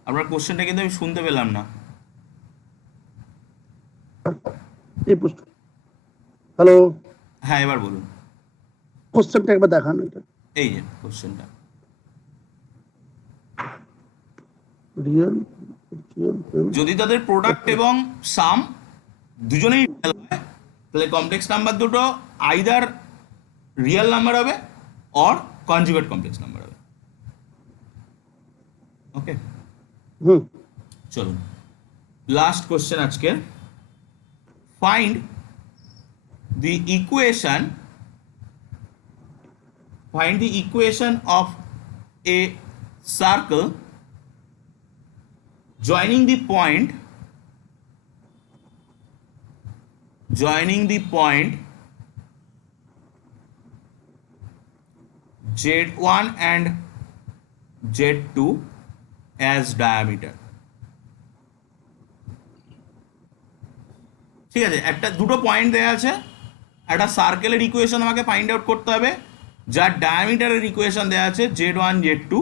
আপনার কোশ্চেনটা কিন্তু আমি শুনতে পেলাম না। হ্যালো, হ্যাঁ এবার বলুন, কোশ্চেনটা একবার দেখান। এই যে কোশ্চেনটা রিয়েল যদি তাদের প্রোডাক্ট এবং সাম দুজনেই রিয়েল হয় তাহলে কমপ্লেক্স নাম্বার দুটো আইদার রিয়েল নাম্বার হবে অর কনজুগেট কমপ্লেক্স নাম্বার হবে। ওকে, চলুন লাস্ট কোশ্চেন আজকের। Find the equation of a circle joining the point Z1 and Z2 as diameter. ঠিক আছে, দুটো পয়েন্ট দেওয়া আছে, একটা সার্কেলের ইকুয়েশন আমাকে ফাইন্ড আউট করতে হবে, যার ডায়ামিটারের ইকুয়েশন দেওয়া আছে Z1 Z2।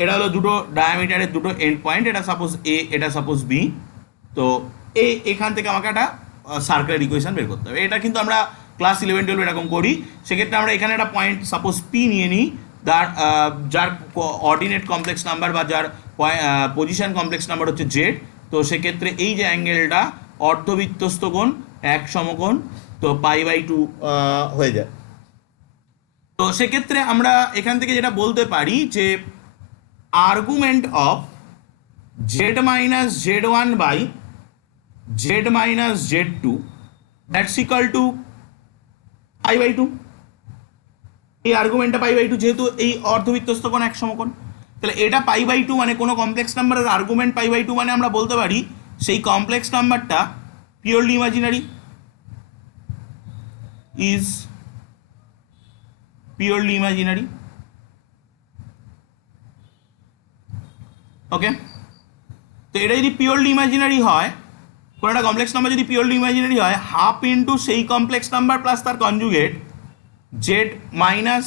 এটা হলো দুটো ডায়ামিটারের দুটো এন্ড পয়েন্ট, এটা সাপোজ এ, এটা সাপোজ বি। তো এখান থেকে আমাকে একটা সার্কেলের ইকুয়েশন বের করতে হবে। এটা কিন্তু আমরা ক্লাস 11-12 এরকম করি। সেক্ষেত্রে আমরা এখানে একটা পয়েন্ট সাপোজ পি নিয়ে নিই, যার অর্ডিনেট কমপ্লেক্স নাম্বার বা যার পজিশন কমপ্লেক্স নাম্বার হচ্ছে জেড। তো সেক্ষেত্রে এই যে অ্যাঙ্গেলটা অর্ধবৃত্তস্থ কোণ, এক সমকোণ, তো π/2 হয়ে যায়। তো সেক্ষেত্রে আমরা এখান থেকে যেটা বলতে পারি যে argument of z minus Z1 by z minus Z2 that's equal to π/2। এই আর্গুমেন্টটা π/2, যেহেতু এই অর্ধবৃত্তস্থ কোণ এক সমকোণ, তাহলে এটা π/2 মানে কোনো কমপ্লেক্স নাম্বারের আর্গুমেন্ট π/2 মানে আমরা বলতে পারি সেই কমপ্লেক্স নাম্বারটা purely imaginary, is purely imaginary. Okay, তো এটা যদি পিওরলি ইমাজিনারি হয়, কোনো একটা কমপ্লেক্স নাম্বার যদি পিওরলি ইমাজিনারি হয়, হাফ ইন্টু সেই কমপ্লেক্স নাম্বার প্লাস তার conjugate z minus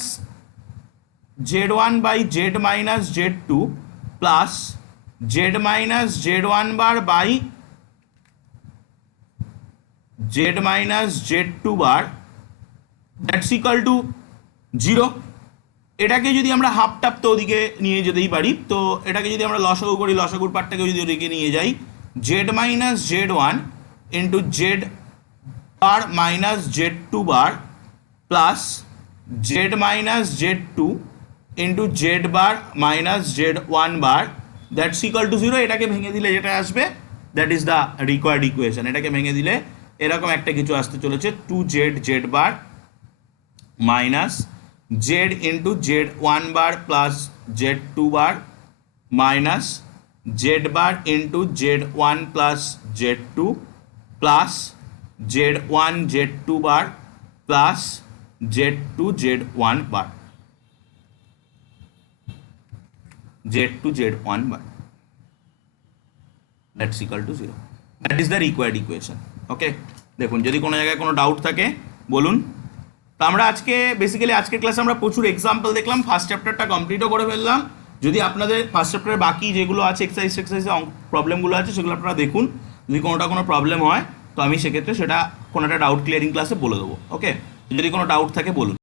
Z1 by z minus Z2 plus z minus Z1 bar by z minus Z2 bar that's equal to 0। এটাকে যদি আমরা হাফ টাপ তো ওদিকে নিয়ে যেতেই পারি, তো এটাকে যদি আমরা লসাগু করি, লসাগুর পার্টটাকে যদি ওদিকে নিয়ে যাই, z minus z one into z bar minus z two bar plus z minus z two into z bar minus z one bar that's equal to 0। এটাকে ভেঙে দিলে যেটা আসবে that is the required equation. এটাকে ভেঙে দিলে এরকম একটা কিছু আসতে চলেছে, 2z z bar minus z into z one bar plus z two bar minus z bar into z one plus z two plus z one z two bar plus z two z one bar, z two z one bar that's equal to 0। That is the required equation. Okay, দেখুন যদি কোনো জায়গায় কোনো doubt থাকে বলুন। তো আমরা আজকে বেসিক্যালি আজকের ক্লাসে আমরা প্রচুর এক্সাম্পল দেখলাম, ফার্স্ট চ্যাপ্টারটা কমপ্লিটও করে ফেললাম। যদি আপনাদের ফার্স্ট চ্যাপ্টারের বাকি যেগুলো আছে এক্সারসাইজে প্রবলেমগুলো আছে সেগুলো আপনারা দেখুন, যদি কোনোটা কোনো প্রবলেম হয় তো আমি সেক্ষেত্রে সেটা কোনো একটা ডাউট ক্লিয়ারিং ক্লাসে বলে দেবো। ওকে, যদি কোনো ডাউট থাকে বলুন।